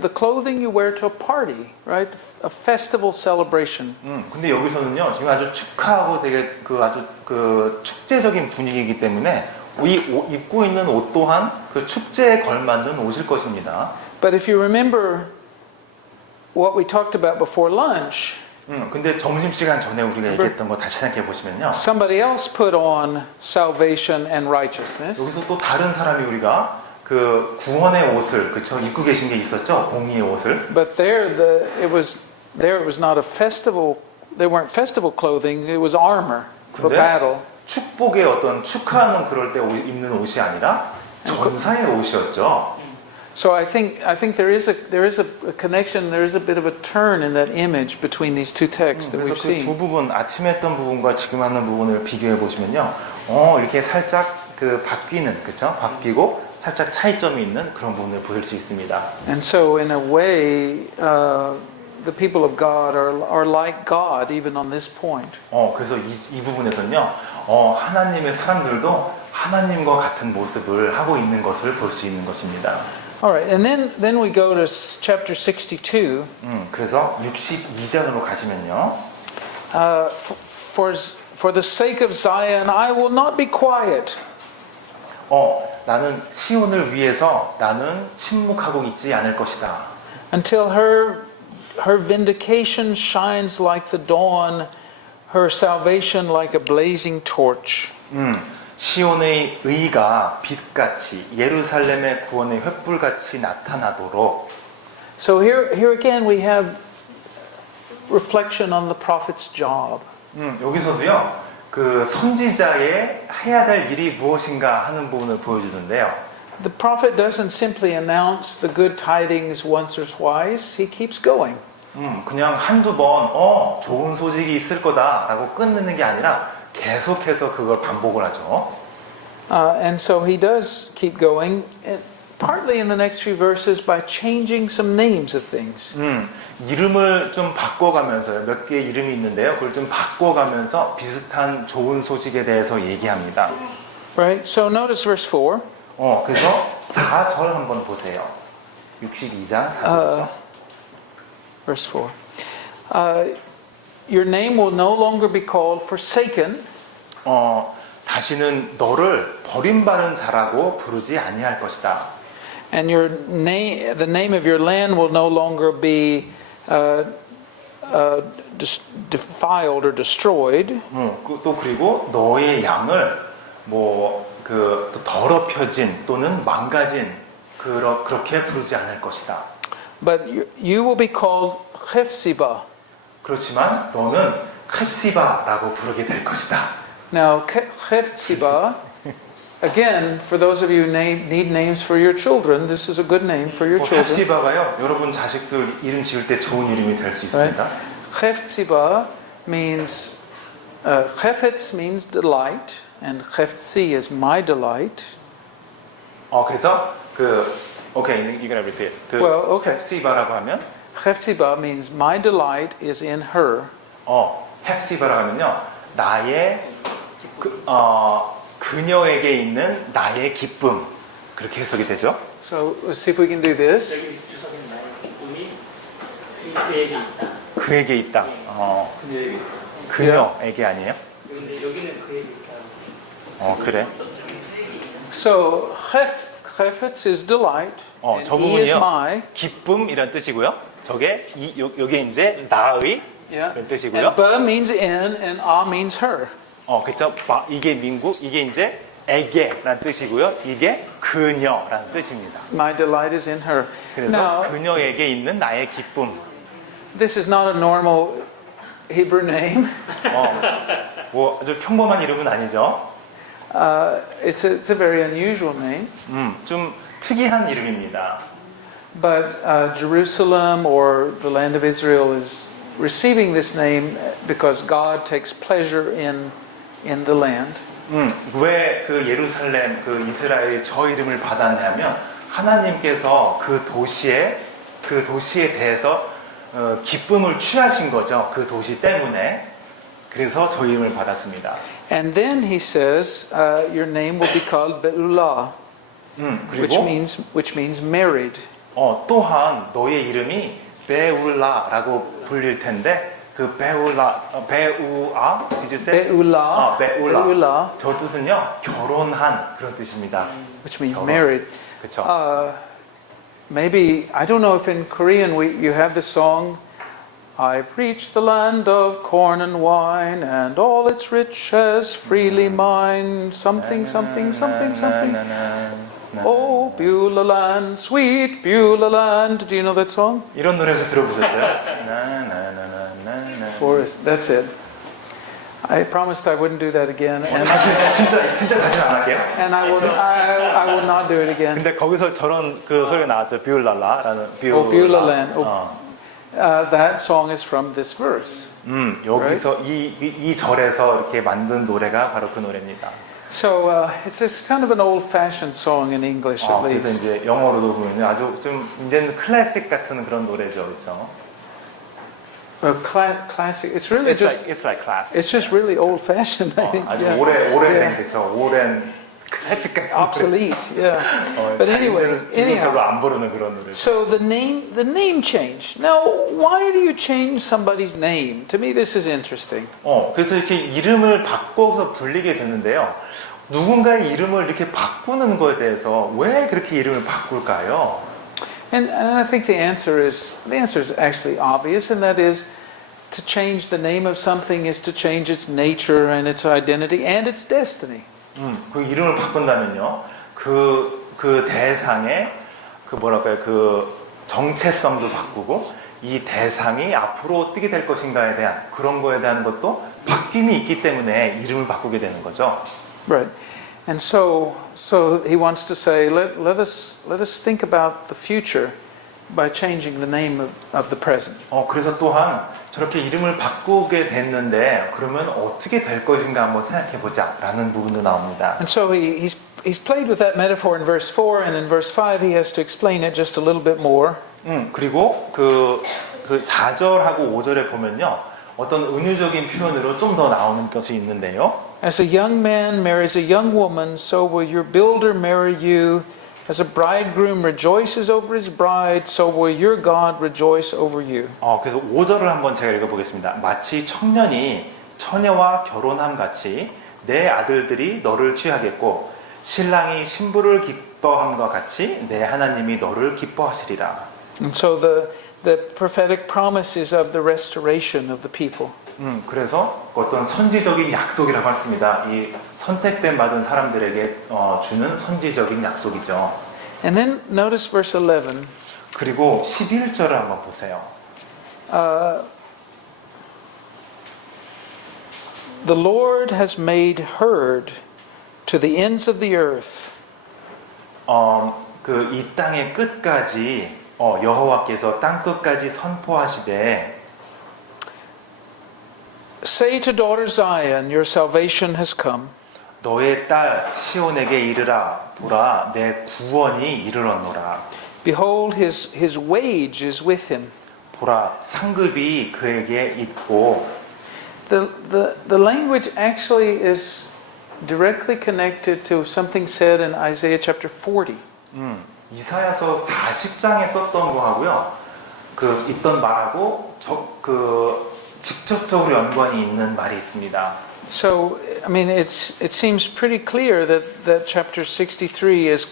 clothing you wear to a party, right? A festival celebration. 근데 여기서는요, 지금 아주 축하하고 되게 아주 축제적인 분위기이기 때문에 입고 있는 옷 또한 그 축제에 걸맞는 옷일 것입니다. But if you remember what we talked about before lunch, 근데 점심시간 전에 우리가 얘기했던 거 다시 생각해 보시면요. somebody else put on salvation and righteousness. 여기서 또 다른 사람이 우리가 그 구원의 옷을 그쵸 입고 계신 게 있었죠, 공의의 옷을. But it was not a festival. They weren't festival clothing. It was armor for battle. 축복의 어떤 축하하는 그럴 때 입는 옷이 아니라 전사의 옷이었죠. So I think there is a connection. There is a bit of a turn in that image between these two texts that 그래서 we've 그 seen. 두 부분 아침에 했던 부분과 지금 하는 부분을 비교해 보시면요, 이렇게 살짝 그 바뀌고 살짝 차이점이 있는 그런 부분을 보일 수 있습니다. And so, in a way, the people of God are like God even on this point. 그래서 이 부분에서는요, 하나님의 사람들도 하나님과 같은 모습을 하고 있는 것을 볼 수 있는 것입니다. All right, and then we go to chapter 62. 그래서 62장으로 가시면요. For the sake of Zion, I will not be quiet. 나는 시온을 위해서 나는 침묵하고 있지 않을 것이다. Until her vindication shines like the dawn, her salvation like a blazing torch. 시온의 의가 빛같이 예루살렘의 구원의 횃불같이 나타나도록. So here again we have reflection on the prophet's job. 여기서도요, 그 선지자의 해야 될 일이 무엇인가 하는 부분을 보여주는데요. The prophet doesn't simply announce the good tidings once or twice. He keeps going. 그냥 한두 번 좋은 소식이 있을 거다라고 끝내는 게 아니라 계속해서 그걸 반복을 하죠. And so he does keep going, partly in the next few verses by changing some names of things. 이름을 좀 바꿔가면서요. 몇 개의 이름이 있는데요. 그걸 좀 바꿔가면서 비슷한 좋은 소식에 대해서 얘기합니다. Right? So notice verse 4. 그래서 4절 한번 보세요. 62장 4절이죠. Verse 4. Your name will no longer be called forsaken. 다시는 너를 버림받은 자라고 부르지 아니할 것이다. And the name of your land will no longer be defiled or destroyed. 또 그리고 너의 양을 더럽혀진 또는 망가진 그렇게 부르지 않을 것이다. But you will be called Hephzibah. 그렇지만 너는 헵시바라고 부르게 될 것이다. Now, Hephzibah, again, for those of you who need names for your children, this is a good name for your children. 헵시바가요, 여러분 자식들 이름 지을 때 좋은 이름이 될 수 있습니다. Hephzibah means, Chefetz means delight, and Heftzi is my delight. 그래서 okay, you're gonna repeat. Well, okay. 헵시바라고 하면 Hephzibah means my delight is in her. 헵시바라고 하면요, 나의 그녀에게 있는 나의 기쁨, 그렇게 해석이 되죠. So let's see if we can do this. 여기 주석은 나의 기쁨이 그에게 있다. 그에게 있다. 그녀에게 아니에요? 근데 여기는 그에게 있다. 그래. So Chefetz is delight, and 저 he is 부분이요, my. 기쁨이란 뜻이고요. 저게 여기 이제 나의 이런 뜻이고요. And ba means in, and a means her. 그쵸? 이게 민구, 이게 이제 에게라는 뜻이고요. 이게 그녀라는 뜻입니다. My delight is in her. 그래서 Now, 그녀에게 있는 나의 기쁨. this is not a normal Hebrew name. 아주 평범한 이름은 아니죠. It's a very unusual name. 좀 특이한 이름입니다. But Jerusalem or the land of Israel is receiving this name because God takes pleasure in the land. 왜 그 예루살렘, 그 이스라엘이 저 이름을 받았냐면 하나님께서 그 도시에 대해서 기쁨을 취하신 거죠. 그 도시 때문에. 그래서 저 이름을 받았습니다. And then he says, your name will be called Beulah, 그리고 which means married. 또한 너의 이름이 베울라라고 불릴 텐데 그 베우아, did you say? Beulah, 베울라. Beulah, 저 뜻은요 결혼한 그런 뜻입니다. which means 결혼. married. 그렇죠. Maybe, I don't know if in Korean you have the song, I've reached the land of corn and wine, and all its riches freely mine. Something, something, something, something. Oh, Beulah land, sweet Beulah land. Do you know that song? 이런 노래 혹시 들어보셨어요? Forest. That's it. I promised I wouldn't do that again, and 진짜 다시는 안 할게요. I will not do it again. 근데 거기서 저런 그 소리가 나왔죠. 비울랄라라는 Oh, Beulah land. That song is from this verse. 여기서 이 절에서 이렇게 만든 노래가 바로 그 노래입니다. So it's just kind of an old-fashioned song in English, at 그래서 least. 이제 영어로도 보면 아주 좀 이제는 클래식 같은 그런 노래죠, 그렇죠? Classic. It's really It's like classic. It's just really old-fashioned. I think. 아주 Yeah. 오래된 Yeah. 그렇죠. 오랜 클래식 같은 Obsolete. Yeah. But anyway, 지금 별로 anyhow. 안 부르는 그런 노래. So the name change. Now, why do you change somebody's name? To me, this is interesting. 그래서 이렇게 이름을 바꿔서 불리게 되는데요. 누군가의 이름을 이렇게 바꾸는 거에 대해서 왜 그렇게 이름을 바꿀까요? And I think the answer is actually obvious, and that is to change the name of something is to change its nature and its identity and its destiny. 그 이름을 바꾼다면요, 그 대상의 그 정체성도 바꾸고 이 대상이 앞으로 어떻게 될 것인가에 대한 그런 거에 대한 것도 바뀜이 있기 때문에 이름을 바꾸게 되는 거죠. Right. And so he wants to say, let us think about the future by changing the name of the present. 그래서 또한 저렇게 이름을 바꾸게 됐는데 그러면 어떻게 될 것인가 한번 생각해 보자라는 부분도 나옵니다. And so he's played with that metaphor in verse 4, and in verse 5 he has to explain it just a little bit more. 그리고 그 4절하고 5절에 보면요. 어떤 은유적인 표현으로 좀 더 나오는 것이 있는데요. As a young man marries a young woman, so will your builder marry you. As a bridegroom rejoices over his bride, so will your God rejoice over you. 그래서 5절을 한번 제가 읽어보겠습니다. 마치 청년이 처녀와 결혼함 같이 내 아들들이 너를 취하겠고 신랑이 신부를 기뻐함과 같이 내 하나님이 너를 기뻐하시리라. And so the prophetic promises of the restoration of the people. 그래서 어떤 선지적인 약속이라고 했습니다. 이 선택된 받은 사람들에게 주는 선지적인 약속이죠. And then notice verse 11. 그리고 11절을 한번 보세요. The Lord has made heard to the ends of the earth. 그 이 땅의 끝까지 여호와께서 땅 끝까지 선포하시되 Say to daughter Zion, your salvation has come. 너의 딸 시온에게 이르라 보라 내 구원이 이르렀노라. Behold, his wage is with him. 보라 상급이 그에게 있고. The language actually is directly connected to something said in Isaiah chapter 40. 이사야서 40장에 썼던 거하고요. 그 있던 말하고 직접적으로 연관이 있는 말이 있습니다. So, I mean, it seems pretty clear that chapter 63 is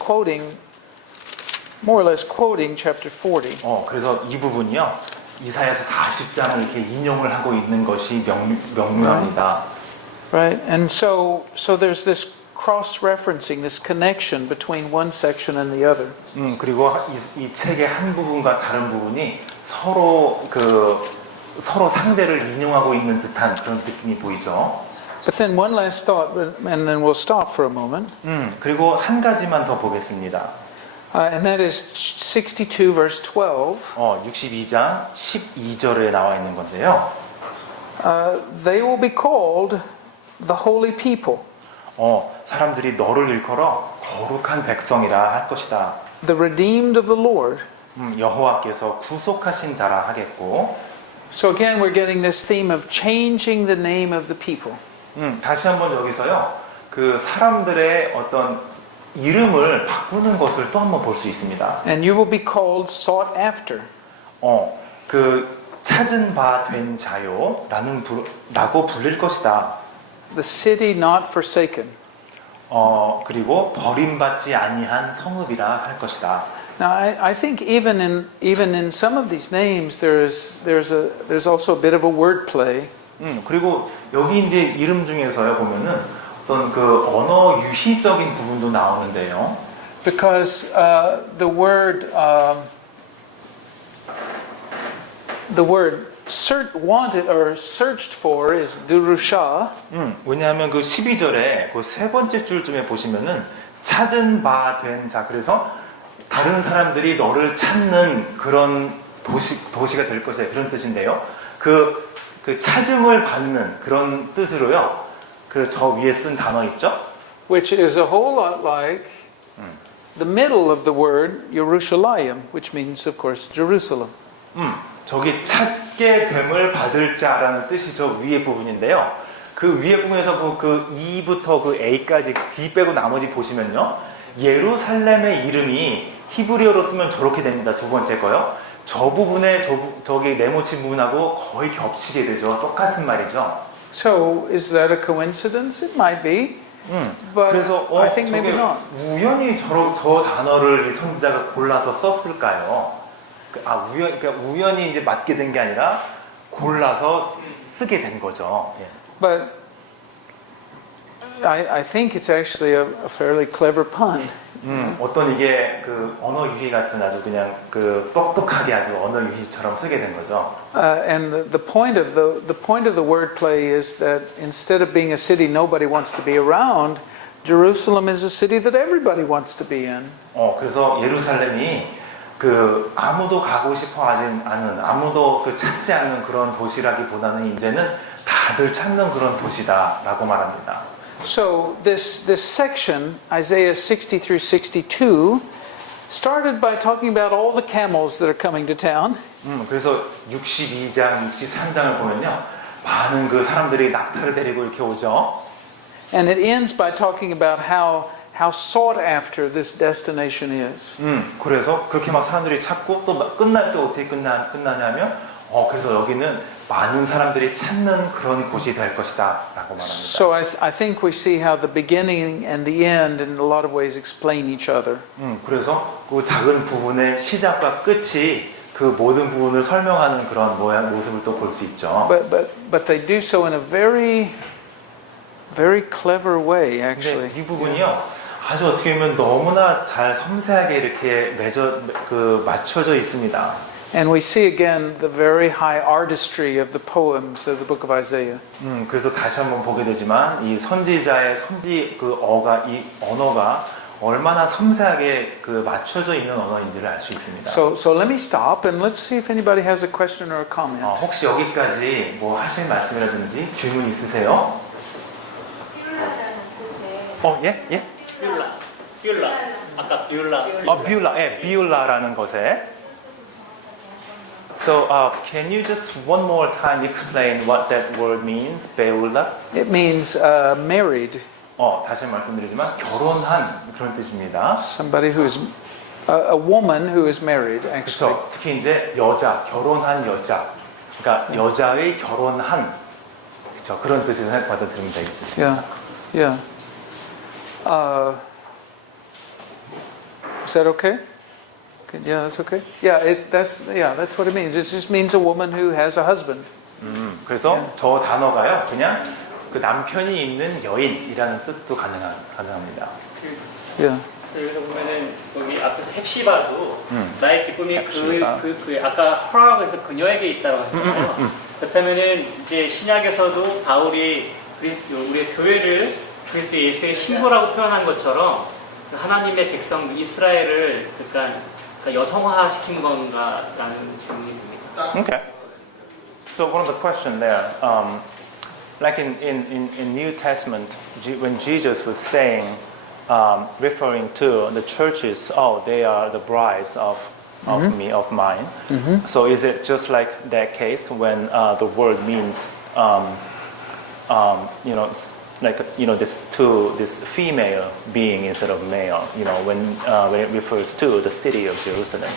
more or less quoting chapter 40. 그래서 이 부분이요. 이사야서 40장을 이렇게 인용을 하고 있는 것이 명료합니다. Right? And so there's this cross-referencing, this connection between one section and the other. 그리고 이 책의 한 부분과 다른 부분이 서로 상대를 인용하고 있는 듯한 그런 느낌이 보이죠. But then one last thought, and then we'll stop for a moment. 그리고 한 가지만 더 보겠습니다. And that is 62 verse 12. 62장 12절에 나와 있는 건데요. They will be called the holy people. 사람들이 너를 일컬어 거룩한 백성이라 할 것이다. the redeemed of the Lord. 여호와께서 구속하신 자라 하겠고. So again, we're getting this theme of changing the name of the people. 다시 한번 여기서요, 그 사람들의 어떤 이름을 바꾸는 것을 또 한번 볼 수 있습니다. And you will be called sought after. 그 찾은 바 된 자요라는 라고 불릴 것이다. The city not forsaken. 그리고 버림받지 아니한 성읍이라 할 것이다. Now, I think even in some of these names, there's also a bit of a wordplay. 그리고 여기 이제 이름 중에서요 보면은 어떤 그 언어 유희적인 부분도 나오는데요. Because the word wanted or searched for is durusha. 왜냐하면 그 12절에 그 세 번째 줄쯤에 보시면은 찾은 바 된 자, 그래서 다른 사람들이 너를 찾는 그런 도시가 될 것이다, 그런 뜻인데요. 그 찾음을 받는 그런 뜻으로요. 그 저 위에 쓴 단어 있죠? Which is a whole lot like the middle of the word Yerushalayim, which means, of course, Jerusalem. 저기 찾게 됨을 받을 자라는 뜻이 저 위에 부분인데요. 그 위에 부분에서 그 E부터 그 A까지 D 빼고 나머지 보시면요. 예루살렘의 이름이 히브리어로 쓰면 저렇게 됩니다. 두 번째 거요. 저 부분에 저기 네모친 부분하고 거의 겹치게 되죠. 똑같은 말이죠. So, is that a coincidence? It might be. But 그래서 I think maybe 저게 not. 우연히 저 단어를 이 선지자가 골라서 썼을까요? 그러니까 우연히 이제 맞게 된 게 아니라 골라서 쓰게 된 거죠. 예. But I think it's actually a fairly clever pun. 어떤 이게 그 언어 유희 같은 아주 그냥 그 똑똑하게 아주 언어 유희처럼 쓰게 된 거죠. And the point of the wordplay is that instead of being a city nobody wants to be around, Jerusalem is a city that everybody wants to be in. 그래서 예루살렘이 그 아무도 가고 싶어 하지 않은, 아무도 그 찾지 않는 그런 도시라기보다는 이제는 다들 찾는 그런 도시다라고 말합니다. So this section, Isaiah 60 through 62, started by talking about all the camels that are coming to town. 그래서 62장, 63장을 보면요, 많은 그 사람들이 낙타를 데리고 이렇게 오죠. And it ends by talking about how sought after this destination is. 그래서 그렇게 막 사람들이 찾고 또 끝날 때 어떻게 끝나냐면, 그래서 여기는 많은 사람들이 찾는 그런 곳이 될 것이다라고 말합니다. So I think we see how the beginning and the end, in a lot of ways, explain each other. 그래서 그 작은 부분의 시작과 끝이 그 모든 부분을 설명하는 그런 모습을 또 볼 수 있죠. But they do so in a very clever way, actually. 이 부분이요, 아주 어떻게 보면 너무나 잘 섬세하게 이렇게 맞춰져 있습니다. And we see again the very high artistry of the poems of the book of Isaiah. 그래서 다시 한번 보게 되지만 이 선지자의 이 언어가 얼마나 섬세하게 그 맞춰져 있는 언어인지를 알 수 있습니다. So let me stop and let's see if anybody has a question or a comment. 혹시 여기까지 뭐 하실 말씀이라든지 질문 있으세요? 예? 뷰라. 아까 뷰라. 비울라라는 것에. So, can you just one more time explain what that word means, beula? It means married. 다시 말씀드리지만 결혼한 그런 뜻입니다. Somebody who is a woman who is married, actually. 그렇죠. 특히 이제 결혼한 여자. 그러니까 여자의 결혼한, 그렇죠. 그런 뜻을 받아들이면 되겠습니다. Yeah. Is that okay? Yeah, that's okay. That's what it means. It just means a woman who has a husband. 그래서 저 단어가요, 그냥 그 남편이 있는 여인이라는 뜻도 가능합니다. Yeah. 여기서 보면은 여기 앞에서 헵시바도 나의 기쁨이 헵시바. 그 아까 허라고 해서 그녀에게 있다고 했잖아요. 그렇다면은 이제 신약에서도 바울이 우리의 교회를 그리스도 예수의 신부라고 표현한 것처럼 하나님의 백성 이스라엘을 그러니까 여성화 시킨 건가라는 질문이 듭니다. Okay. So one of the question there, like in New Testament, when Jesus was saying referring to the churches. Oh, they are the brides of me, of mine. So is it just like that case when the word means, you know, like this female being instead of male? You know, when it refers to the city of Jerusalem.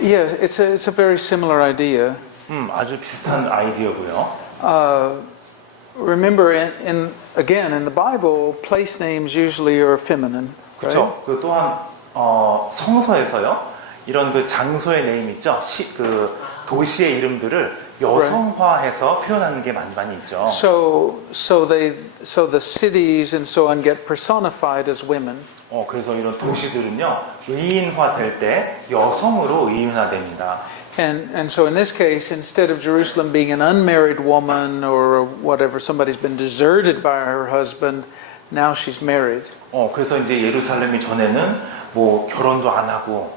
Yeah, it's a very similar idea. 아주 비슷한 아이디어고요. Remember, in the Bible, place names usually are feminine. Right? 그렇죠. 그 또한 성서에서요. 이런 그 장소의 네임 있죠. 그 도시의 이름들을 여성화해서 표현하는 게 많이 있죠. So the cities and so on get personified as women. 그래서 이런 도시들은요. 의인화될 때 여성으로 의인화됩니다. And so in this case, instead of Jerusalem being an unmarried woman or whatever, somebody's been deserted by her husband, now she's married. 그래서 이제 예루살렘이 전에는 뭐 결혼도 안 하고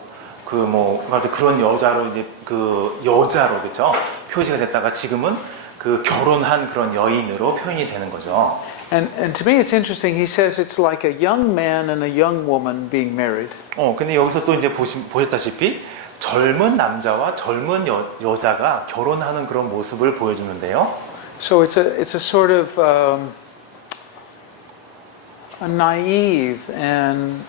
그런 여자로 이제 그 여자로 그렇죠 표시가 됐다가 지금은 그 결혼한 그런 여인으로 표현이 되는 거죠. And to me, it's interesting. He says it's like a young man and a young woman being married. 근데 여기서 또 이제 보셨다시피 젊은 남자와 젊은 여자가 결혼하는 그런 모습을 보여주는데요. So it's a sort of a naive and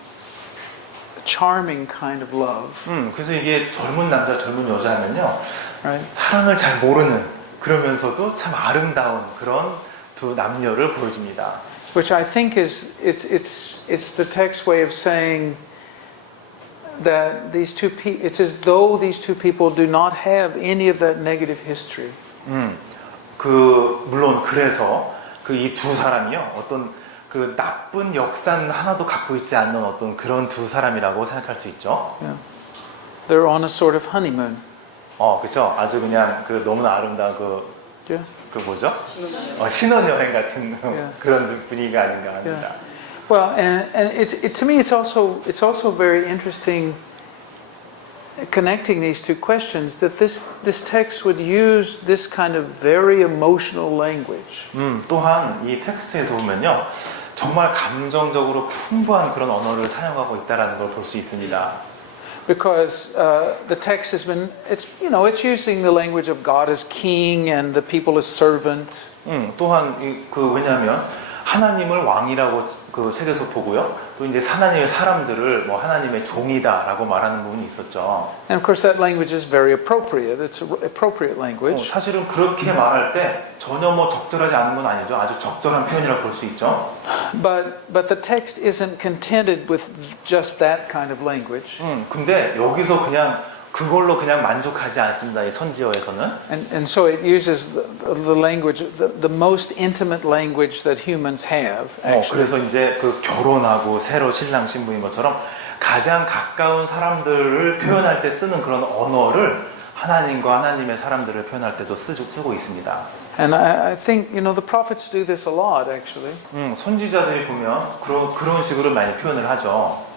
charming kind of love. 그래서 이게 젊은 남자, 젊은 여자 하면요, Right? 사랑을 잘 모르는 그러면서도 참 아름다운 그런 두 남녀를 보여줍니다. Which I think is it's the text way of saying that these two people, it's as though these two people do not have any of that negative history. 물론 그래서 그 이 두 사람이요 어떤 그 나쁜 역사는 하나도 갖고 있지 않는 어떤 그런 두 사람이라고 생각할 수 있죠. Yeah. They're on a sort of honeymoon. 그렇죠. 아주 그냥 그 너무나 아름다운 Yeah. 그 뭐죠? 신혼여행 같은 Yeah. 그런 분위기가 아닌가 합니다. Yeah. Well, and to me, it's also very interesting connecting these two questions that this text would use this kind of very emotional language. 또한 이 텍스트에서 보면요, 정말 감정적으로 풍부한 그런 언어를 사용하고 있다라는 걸 볼 수 있습니다. Because the text has been, it's using the language of God as king and the people as servant. 또한 왜냐하면 하나님을 왕이라고 그 책에서 보고요. 또 이제 하나님의 사람들을 뭐 하나님의 종이다라고 말하는 부분이 있었죠. And of course that language is very appropriate. It's an appropriate language. 사실은 그렇게 말할 때 전혀 뭐 적절하지 않은 건 아니죠. 아주 적절한 표현이라고 볼 수 있죠. But the text isn't contented with just that kind of language. 근데 여기서 그냥 그걸로 그냥 만족하지 않습니다. 이 선지어에서는. And so it uses the language, the most intimate language that humans have. Actually. 그래서 이제 그 결혼하고 새로 신랑 신부인 것처럼 가장 가까운 사람들을 표현할 때 쓰는 그런 언어를 하나님과 하나님의 사람들을 표현할 때도 쓰고 있습니다. And I think the prophets do this a lot, actually. 선지자들이 보면 그런 식으로 많이 표현을 하죠.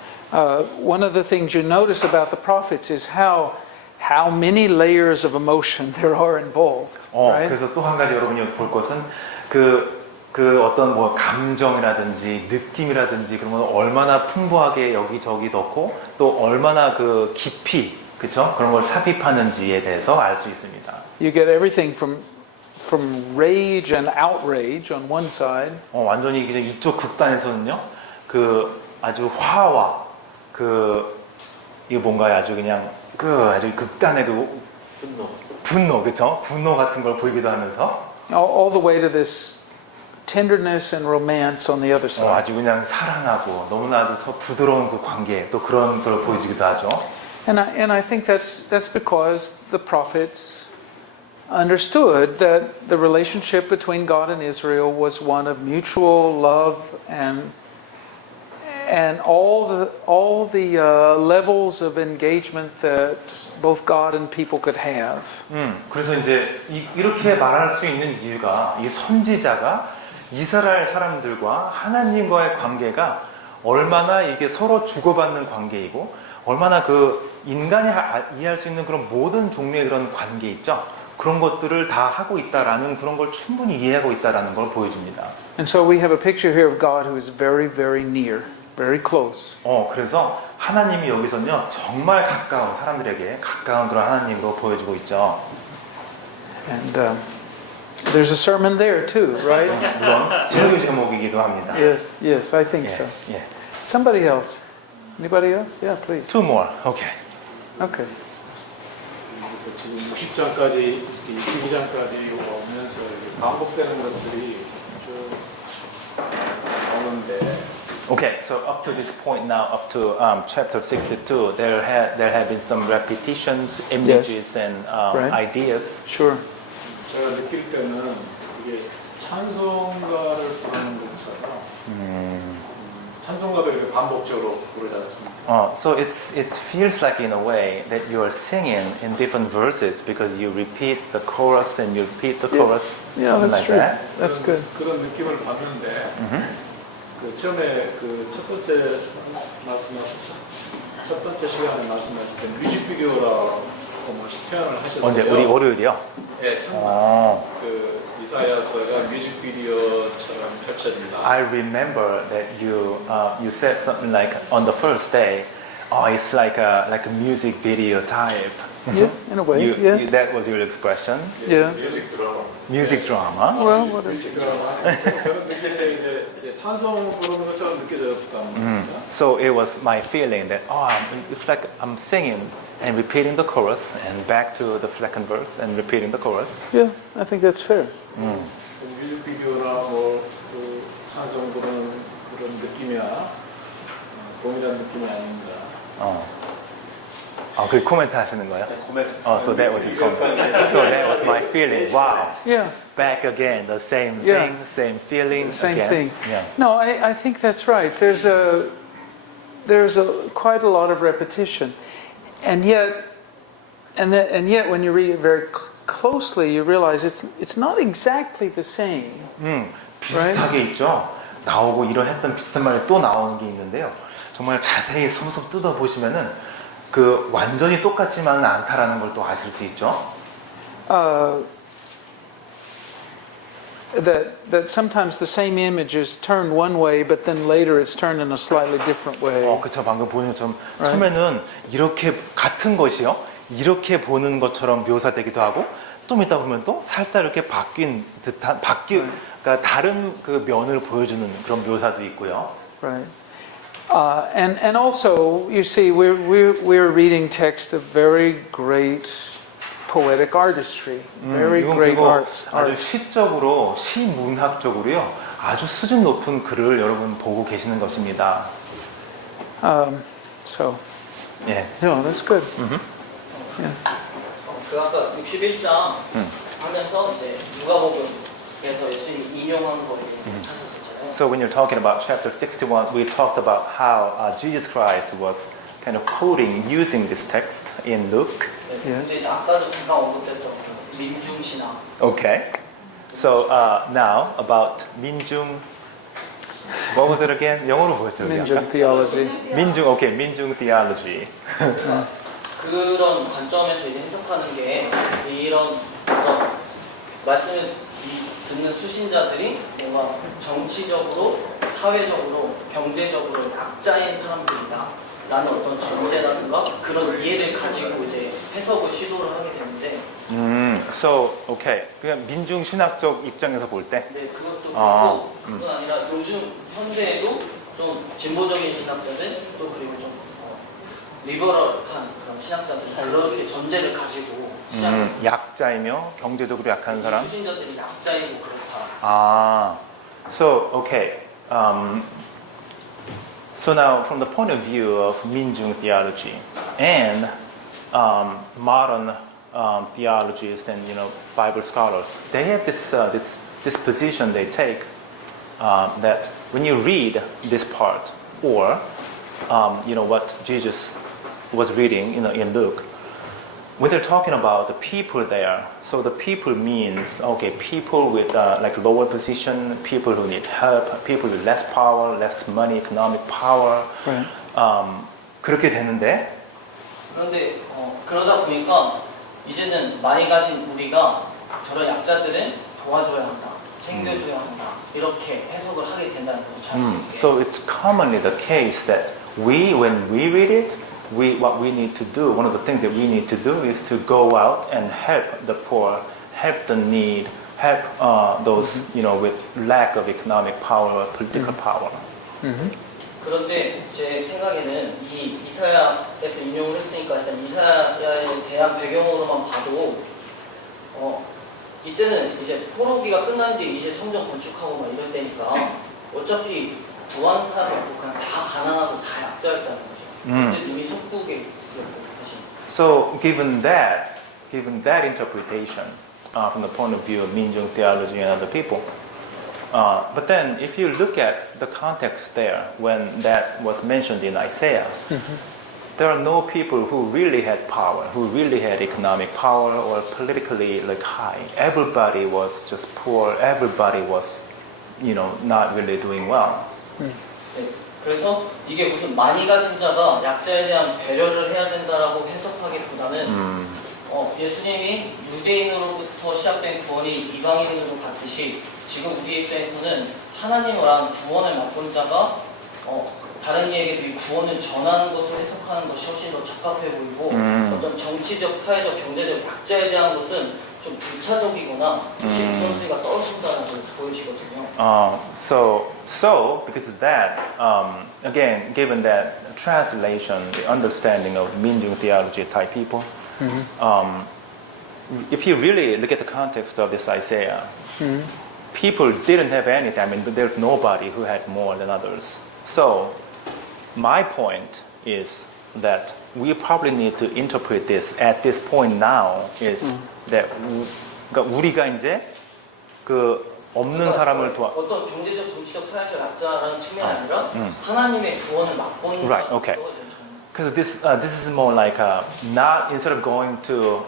One of the things you notice about the prophets is how many layers of emotion there are involved. Right? 그래서 또 한 가지 여러분이 볼 것은 그 어떤 뭐 감정이라든지 느낌이라든지 그런 걸 얼마나 풍부하게 여기저기 넣고 또 얼마나 그 깊이 그렇죠? 그런 걸 삽입하는지에 대해서 알 수 있습니다. You get everything from rage and outrage on one side. 완전히 이쪽 극단에서는요. 그 아주 화와 이거 뭔가 아주 그냥 아주 극단의 분노 그렇죠? 분노 같은 걸 보이기도 하면서 All the way to this tenderness and romance on the other side. 아주 그냥 사랑하고 너무나도 더 부드러운 그 관계 또 그런 걸 보여지기도 하죠. And I think that's because the prophets understood that the relationship between God and Israel was one of mutual love and all the levels of engagement that both God and people could have. 그래서 이제 이렇게 말할 수 있는 이유가 이 선지자가 이스라엘 사람들과 하나님과의 관계가 얼마나 이게 서로 주고받는 관계이고 얼마나 그 인간이 이해할 수 있는 그런 모든 종류의 그런 관계 있죠. 그런 것들을 다 하고 있다라는 그런 걸 충분히 이해하고 있다라는 걸 보여줍니다. And so we have a picture here of God who is very, very near, very close. 그래서 하나님이 여기서는요 정말 가까운 사람들에게 가까운 그런 하나님으로 보여주고 있죠. And there's a sermon there too, right? 물론 설교 제목이기도 합니다. Yes, yes, I think so. 예. Somebody else? Anybody else? Yeah, please. Two more. Okay. Okay. 그래서 지금 60장까지, 이 12장까지 오면서 이렇게 반복되는 것들이 쭉 나오는데, Okay, so up to this point now, up to chapter 62, there have been some repetitions, images, and Right. ideas. Sure. 제가 느낄 때는 이게 찬송가를 부르는 것처럼 찬송가도 이렇게 반복적으로 부르지 않습니까? So it feels like in a way that you are singing in different verses because you repeat the chorus and you repeat the chorus, Yeah, something that's like true. that. That's good. 그런 느낌을 받는데, 그 처음에 그 첫 번째 첫 번째 시간에 말씀하실 때 뮤직비디오라고 표현을 하셨어요. 언제 우리 월요일이요? 네, 참 그 이사야서가 뮤직비디오처럼 펼쳐진다. I remember that you said something like on the first day, oh, it's like a music video type. Yeah, in a way. Yeah. That was your expression. Yeah. 뮤직 드라마. Music drama. Well, what is 뮤직 드라마. 저는 느낄 때 이제 찬송 부르는 것처럼 느껴졌단 말이죠. So it was my feeling that it's like I'm singing and repeating the chorus and back to the second verse and repeating the chorus. Yeah, I think that's fair. 그 뮤직비디오나 그 찬송 부르는 그런 느낌이야 동일한 느낌이 아닌가. 그 코멘트 하시는 거예요? So that was his comment. So that was my feeling. Wow. Yeah, Back again, the same Yeah. thing, same feeling. same again. thing. Yeah. No, I think that's right. There's quite a lot of repetition, and yet when you read it very closely, you realize it's not exactly the same. 비슷하게 있죠. 나오고 이런 했던 비슷한 말이 또 나오는 게 있는데요. 정말 자세히 솜솜 뜯어 보시면은 그 완전히 똑같지만은 않다라는 걸 또 아실 수 있죠. That sometimes the same image is turned one way, but then later it's turned in a slightly different way. 그쵸. 방금 보는 것처럼 처음에는 이렇게 같은 것이요. 이렇게 보는 것처럼 묘사되기도 하고 좀 이따 보면 또 살짝 이렇게 바뀐 듯한 그러니까 다른 그 면을 보여주는 그런 묘사도 있고요. Right. And also, you see, we're reading texts of very great poetic artistry, very 이건 great 그리고 art. 아주 시적으로, 시문학적으로요. 아주 수준 높은 글을 여러분 보고 계시는 것입니다. So, 예. no, that's good. 그 아까 61장 하면서 이제 누가복음에서 예수님이 인용한 거 하셨었잖아요. So when you're talking about chapter 61, we talked about how Jesus Christ was kind of quoting, using this text in Luke. 네, 이제 아까도 잠깐 언급했던 민중신앙. Okay. So now about 민중. What was it again? 영어로 뭐였죠? Minjung theology. 민중 theology. 그런 관점에서 이제 해석하는 게 이런 말씀을 듣는 수신자들이 뭔가 정치적으로, 사회적으로, 경제적으로 약자인 사람들이다 라는 어떤 전제라든가 그런 이해를 가지고 이제 해석을 시도를 하게 되는데 So okay. 그냥 민중 신학적 입장에서 볼 때. 네, 그것도 그렇고 그뿐 아니라 요즘 현대에도 좀 진보적인 신학자들 또 그리고 좀 리버럴한 그런 신학자들 그렇게 전제를 가지고 약자이며 경제적으로 약한 사람. 수신자들이 약자이고 그렇다. So okay. So now, from the point of view of Minjung theology and modern theologists and Bible scholars, they have this position they take that when you read this part or what Jesus was reading in Luke, when they're talking about the people there, so the people means people with like lower position, people who need help, people with less power, less money, economic power. Right. 그렇게 되는데 그런데 그러다 보니까 이제는 많이 가진 우리가 저런 약자들은 도와줘야 한다, 챙겨줘야 한다 이렇게 해석을 하게 된다는 거죠. So it's commonly the case that when we read it, what we need to do, one of the things that we need to do is to go out and help the poor, help the need, help those with lack of economic power or political power. 그런데 제 생각에는 이 이사야에서 인용을 했으니까 일단 이사야에 대한 배경으로만 봐도 이때는 이제 포로기가 끝난 뒤에 이제 성전 건축하고 막 이럴 때니까 어차피 구한 사람이 없고 그냥 다 가난하고 다 약자였다는 거죠. 그때 이미 속국이었고 사실. So given that interpretation from the point of view of 민중 theology and other people, but then if you look at the context there when that was mentioned in Isaiah, there are no people who really had power, who really had economic power or politically high. Everybody was just poor. Everybody was, not really doing well. 네, 그래서 이게 무슨 많이 가진 자가 약자에 대한 배려를 해야 된다라고 해석하기보다는 예수님이 유대인으로부터 시작된 구원이 이방인으로 갔듯이 지금 우리 입장에서는 하나님이랑 구원을 맛본 자가 다른 이에게도 이 구원을 전하는 것을 해석하는 것이 훨씬 더 적합해 보이고 어떤 정치적, 사회적, 경제적 약자에 대한 것은 좀 부차적이거나 우선순위가 떨어진다는 걸 보여지거든요. So because of that, again, given that translation, the understanding of 민중 theology type people, if you really look at the context of this Isaiah, people didn't have anything. I mean, there's nobody who had more than others. So my point is that we probably need to interpret this at this point now is that 그러니까 우리가 이제 그 없는 사람을 도와 어떤 경제적, 정치적, 사회적 약자라는 측면이 아니라 하나님의 구원을 맛보는 Right, okay. Because this is more like not instead of going to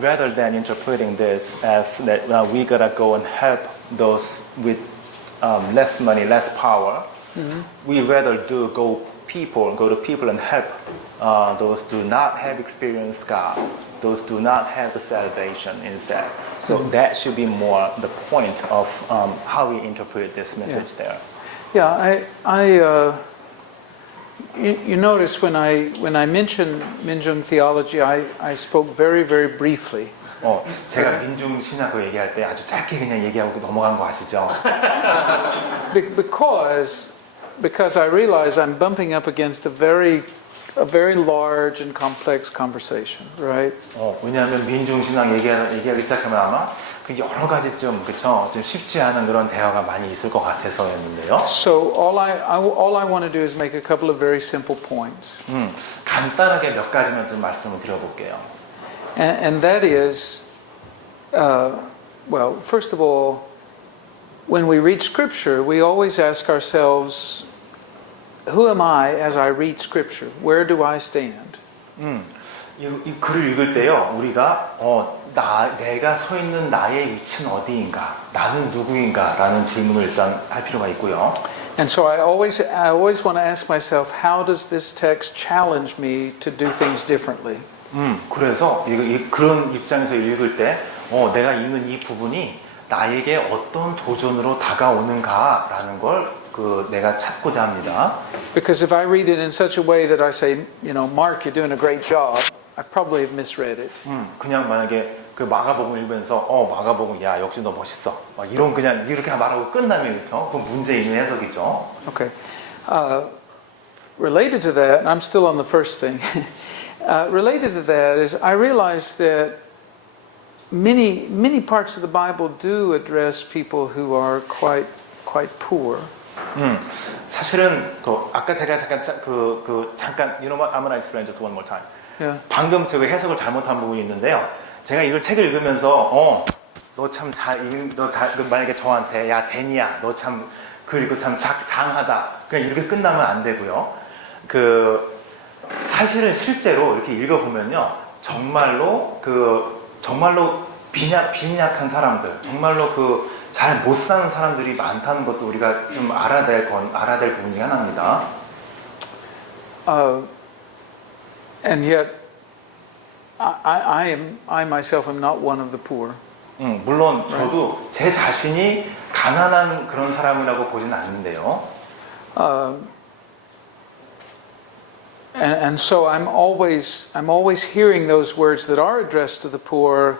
rather than interpreting this as that we gotta go and help those with less money, less power. We rather go to people and help those do not have experienced God, those do not have the salvation instead. So that should be more the point of how we interpret this message there. Yeah, you notice when I mentioned Minjung theology, I spoke very, very briefly. 제가 민중 신학을 얘기할 때 아주 짧게 그냥 얘기하고 넘어간 거 아시죠? Because I realize I'm bumping up against a very large and complex conversation, right? 왜냐하면 민중 신학 얘기하기 시작하면 아마 그 여러 가지 좀 쉽지 않은 그런 대화가 많이 있을 것 같아서였는데요. So all I want to do is make a couple of very simple points. 간단하게 몇 가지만 좀 말씀을 드려볼게요. And that is, well, first of all, when we read Scripture, we always ask ourselves, who am I as I read Scripture? Where do I stand? 이 글을 읽을 때요, 우리가 내가 서 있는 나의 위치는 어디인가, 나는 누구인가라는 질문을 일단 할 필요가 있고요. And so I always want to ask myself, how does this text challenge me to do things differently? 그래서 그런 입장에서 읽을 때, 내가 읽는 이 부분이 나에게 어떤 도전으로 다가오는가라는 걸 내가 찾고자 합니다. Because if I read it in such a way that I say, Mark, you're doing a great job, I probably have misread it. 그냥 만약에 그 마가복음 읽으면서 마가복음 야 역시 너 멋있어. 막 이런 그냥 이렇게 말하고 끝나면 그렇죠. 그건 문제 있는 해석이죠. Okay. Related to that, I'm still on the first thing. Related to that is I realize that many parts of the Bible do address people who are quite poor. 사실은 아까 제가 잠깐 you know what I'm gonna explain just one more time. Yeah. 방금 제가 해석을 잘못한 부분이 있는데요. 제가 이걸 책을 읽으면서 너 참 만약에 저한테 야 데니야 너 참 그리고 참 장하다 그냥 이렇게 끝나면 안 되고요. 사실은 실제로 이렇게 읽어보면요 정말로 빈약한 사람들 정말로 잘 못 사는 사람들이 많다는 것도 우리가 좀 알아야 될 부분 중에 하나입니다. And yet, I myself am not one of the poor. 물론 저도 제 자신이 가난한 그런 사람이라고 보지는 않는데요. And so I'm always hearing those words that are addressed to the poor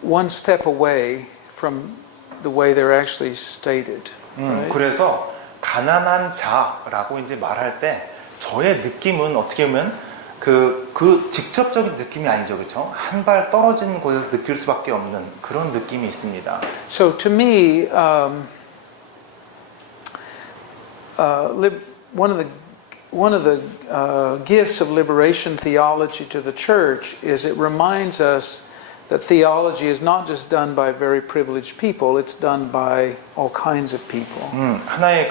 one step away from the way they're actually stated. Right? 그래서 가난한 자라고 이제 말할 때 저의 느낌은 어떻게 보면 그 직접적인 느낌이 아니죠, 그렇죠? 한 발 떨어진 곳에서 느낄 수밖에 없는 그런 느낌이 있습니다. So to me, one of the gifts of liberation theology to the church is it reminds us that theology is not just done by very privileged people; it's done by all kinds of people. 하나의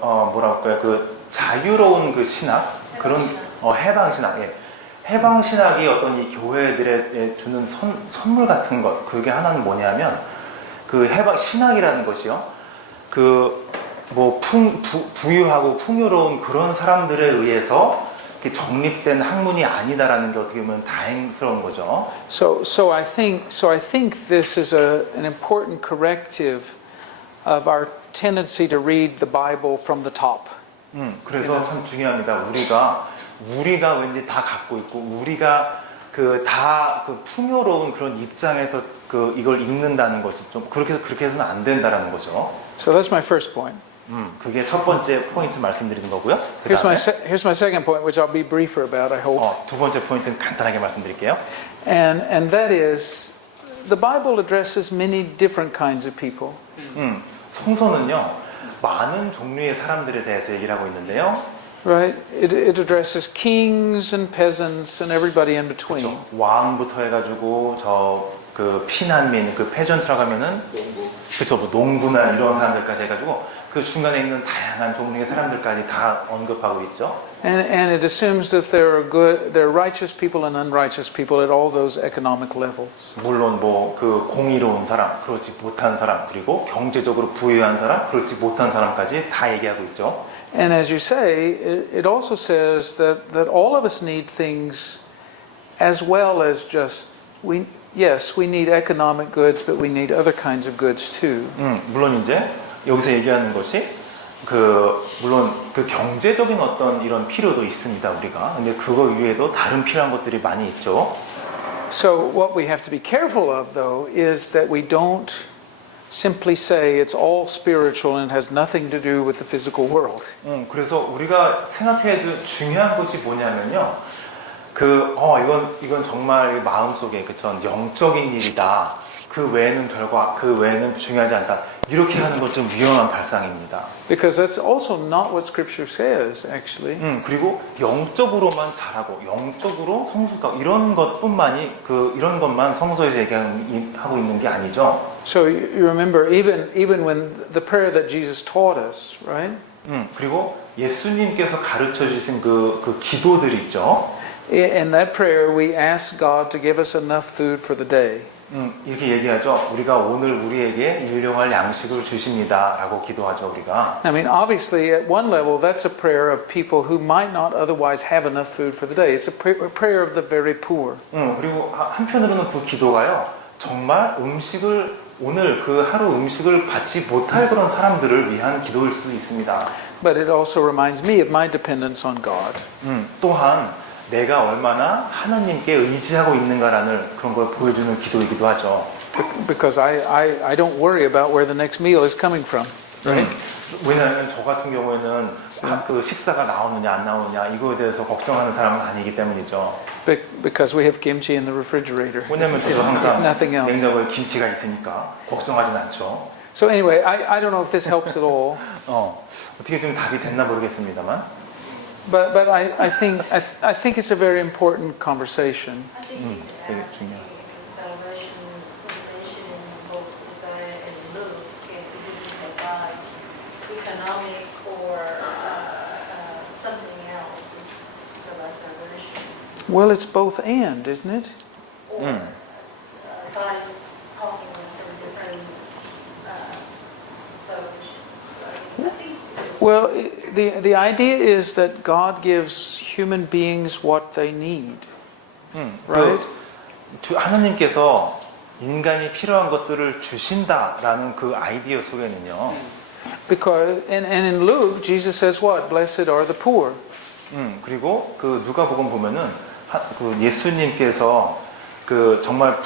뭐랄까요, 그 자유로운 그 신학 그런 해방 신학, 해방 신학이 어떤 이 교회들에 주는 선물 같은 것, 그게 하나는 뭐냐면 그 해방 신학이라는 것이요, 부유하고 풍요로운 그런 사람들에 의해서 정립된 학문이 아니다라는 게 어떻게 보면 다행스러운 거죠. So I think this is an important corrective of our tendency to read the Bible from the top. 그래서 참 중요합니다. 우리가 왠지 다 갖고 있고 우리가 다 풍요로운 그런 입장에서 이걸 읽는다는 것이 좀 그렇게 해서는 안 된다라는 거죠. So that's my first point. 그게 첫 번째 포인트 말씀드리는 거고요. Here's my second point, which I'll be briefer about, I hope. 두 번째 포인트는 간단하게 말씀드릴게요. And that is, the Bible addresses many different kinds of people. 성서는요, 많은 종류의 사람들에 대해서 얘기를 하고 있는데요. Right? It addresses kings and peasants and everybody in between. 그렇죠. 왕부터 해가지고 피난민, 페전트라고 하면은 그렇죠, 농부나 이런 사람들까지 해가지고 그 중간에 있는 다양한 종류의 사람들까지 다 언급하고 있죠. And it assumes that there are righteous people and unrighteous people at all those economic levels. 물론 공의로운 사람, 그렇지 못한 사람, 그리고 경제적으로 부유한 사람, 그렇지 못한 사람까지 다 얘기하고 있죠. And as you say, it also says that all of us need things as well as just we need economic goods, but we need other kinds of goods too. 물론 이제 여기서 얘기하는 것이 물론 경제적인 어떤 이런 필요도 있습니다, 우리가. 근데 그거 위에도 다른 필요한 것들이 많이 있죠. So what we have to be careful of though is that we don't simply say it's all spiritual and has nothing to do with the physical world. 그래서 우리가 생각해야 될 중요한 것이 뭐냐면요. 이건 정말 마음속에 그쵸, 영적인 일이다. 그 외에는 중요하지 않다. 이렇게 하는 것 좀 위험한 발상입니다. Because that's also not what Scripture says, actually. 그리고 영적으로만 잘하고 영적으로 성숙하고 이런 것만 성서에서 얘기하고 있는 게 아니죠. So you remember, even when the prayer that Jesus taught us, right? 그리고 예수님께서 가르쳐 주신 그 기도들 있죠. In that prayer, we ask God to give us enough food for the day. 이렇게 얘기하죠. 우리가 오늘 우리에게 일용할 양식을 주십니다라고 기도하죠, 우리가. I mean, obviously, at one level, that's a prayer of people who might not otherwise have enough food for the day. It's a prayer of the very poor. 그리고 한편으로는 그 기도가요, 정말 오늘 그 하루 음식을 받지 못할 그런 사람들을 위한 기도일 수도 있습니다. But it also reminds me of my dependence on God. 또한 내가 얼마나 하나님께 의지하고 있는가라는 그런 걸 보여주는 기도이기도 하죠. Because I don't worry about where the next meal is coming from. Right? 왜냐하면 저 같은 경우에는 그 식사가 나오느냐 안 나오느냐 이거에 대해서 걱정하는 사람은 아니기 때문이죠. Because we have kimchi in the refrigerator. 왜냐하면 저도 if 항상 nothing else. 냉장고에 김치가 있으니까 걱정하진 않죠. So anyway, I don't know if this helps at all. 어떻게 좀 답이 됐나 모르겠습니다만. But I think it's a very important conversation. I think 되게 it's 중요해요. salvation in both Isaiah and Luke. If this is about economic or something else, it's salvation. Well, it's both and, isn't it? Or God is talking in some different salvation. So I think it's Well, the idea is that God gives human beings what they need. right? 하나님께서 인간이 필요한 것들을 주신다라는 그 아이디어 속에는요. Because and in Luke, Jesus says what? Blessed are the poor. 그리고 그 누가복음 보면은 그 예수님께서 그 정말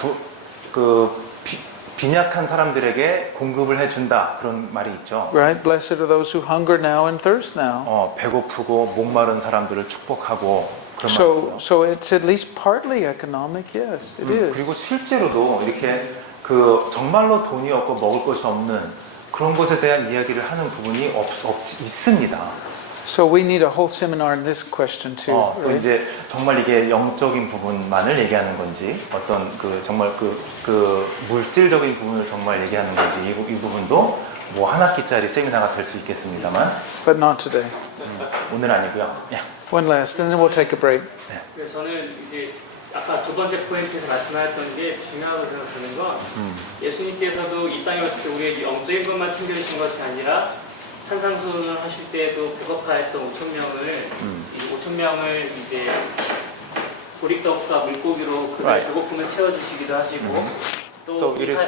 빈약한 사람들에게 공급을 해준다 그런 말이 있죠. Right? Blessed are those who hunger now and thirst now. 배고프고 목마른 사람들을 축복하고 그런 말이죠. So it's at least partly economic. Yes, it is. 그리고 실제로도 이렇게 그 정말로 돈이 없고 먹을 것이 없는 그런 것에 대한 이야기를 하는 부분이 있습니다. So we need a whole seminar in this question too. 또 Right? 이제 정말 이게 영적인 부분만을 얘기하는 건지 어떤 그 정말 그 물질적인 부분을 정말 얘기하는 건지 이 부분도 뭐 한 학기짜리 세미나가 될 수 있겠습니다만 But not today. 오늘 아니고요. One last, and then we'll take a break. 그래서 저는 이제 아까 두 번째 포인트에서 말씀하셨던 게 중요하다고 생각하는 건 예수님께서도 이 땅에 왔을 때 우리의 영적인 것만 챙겨주신 것이 아니라 산상수훈을 하실 때에도 배고파했던 5,000명을 이제 보리떡과 물고기로 그들의 Right. 배고픔을 채워주시기도 하시고 또 So it is.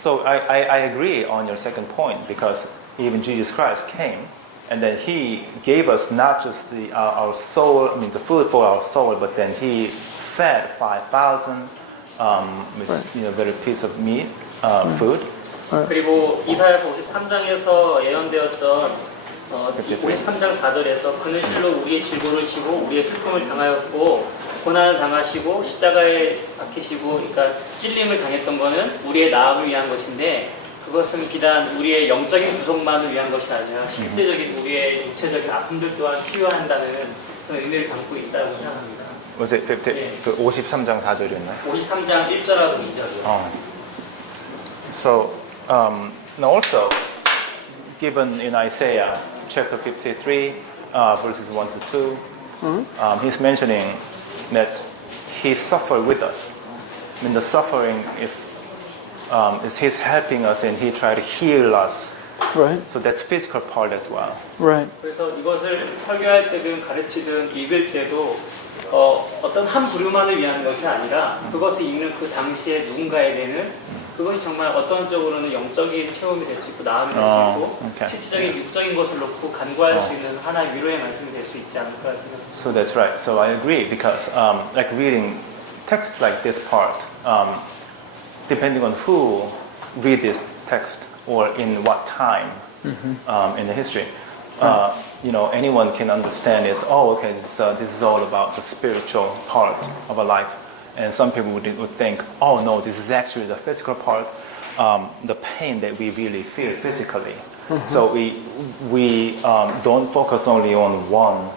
So I agree on your second point because even Jesus Christ came and then he gave us not just our soul, I mean the food for our soul, but then he fed 5,000 with very piece of meat, food. 그리고 이사야 53장에서 예언되었던 53장 4절에서 그는 실로 우리의 질고를 지고 우리의 슬픔을 당하였고 고난을 당하시고 십자가에 박히시고 그러니까 찔림을 당했던 것은 우리의 나음을 위한 것인데 그것은 비단 우리의 영적인 구속만을 위한 것이 아니라 실제적인 우리의 육체적인 아픔들 또한 치유한다는 그런 의미를 담고 있다고 생각합니다. Was it 50, 53장 4절이었나요? 53장 1절하고 2절이요. So now also given in Isaiah chapter 53 verses 1 to 2 he's mentioning that he suffered with us. I mean the suffering is he's helping us and he tried to heal us. Right? So that's physical part as well. Right. 그래서 이것을 설교할 때든 가르치든 읽을 때도 어떤 한 부류만을 위한 것이 아니라 그것을 읽는 그 당시에 누군가에 대한 그것이 정말 어떤 쪽으로는 영적인 체험이 될 수 있고 나음이 될 수 있고 okay. 실질적인 육적인 것을 놓고 간구할 수 있는 하나의 위로의 말씀이 될 수 있지 않을까 생각합니다. So that's right. So I agree because like reading text like this part, depending on who read this text or in what time in the history, anyone can understand it. Oh, okay, this is all about the spiritual part of a life. And some people would think, oh no, this is actually the physical part, the pain that we really feel physically. So we don't focus only on one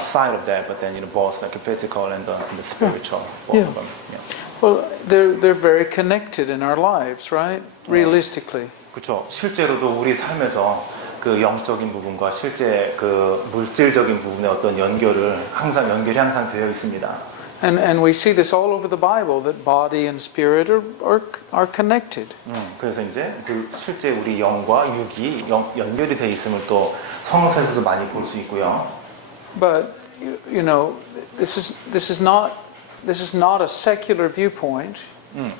side of that, but then both like the physical and the spiritual, both of them. Yeah. Well, they're very connected in our lives, right? Realistically. 그렇죠. 실제로도 우리 삶에서 그 영적인 부분과 실제 그 물질적인 부분의 어떤 연결이 항상 되어 있습니다. And we see this all over the Bible that body and spirit are connected. 그래서 이제 그 실제 우리 영과 육이 연결이 돼 있음을 또 성서에서도 많이 볼 수 있고요. But this is not a secular viewpoint.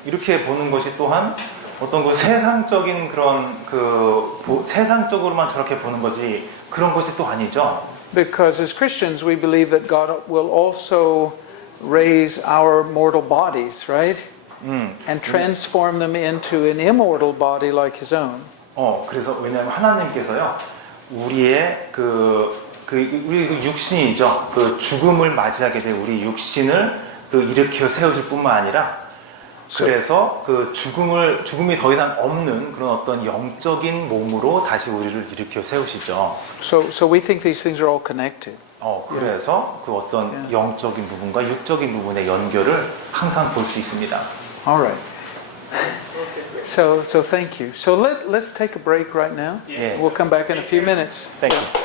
이렇게 보는 것이 또한 어떤 그 세상적인 그런 세상적으로만 저렇게 보는 거지 그런 것이 또 아니죠. Because as Christians we believe that God will also raise our mortal bodies, right? And transform them into an immortal body like His own. 그래서 왜냐하면 하나님께서요 우리의 우리 육신이죠. 그 죽음을 맞이하게 된 우리 육신을 일으켜 세우실 뿐만 아니라 그래서 그 죽음이 더 이상 없는 그런 어떤 영적인 몸으로 다시 우리를 일으켜 세우시죠. So we think these things are all connected. 그래서 그 어떤 영적인 부분과 육적인 부분의 연결을 항상 볼 수 있습니다. All right. So thank you. So let's take a break right now. Yes. We'll come back in a few minutes. Thank you.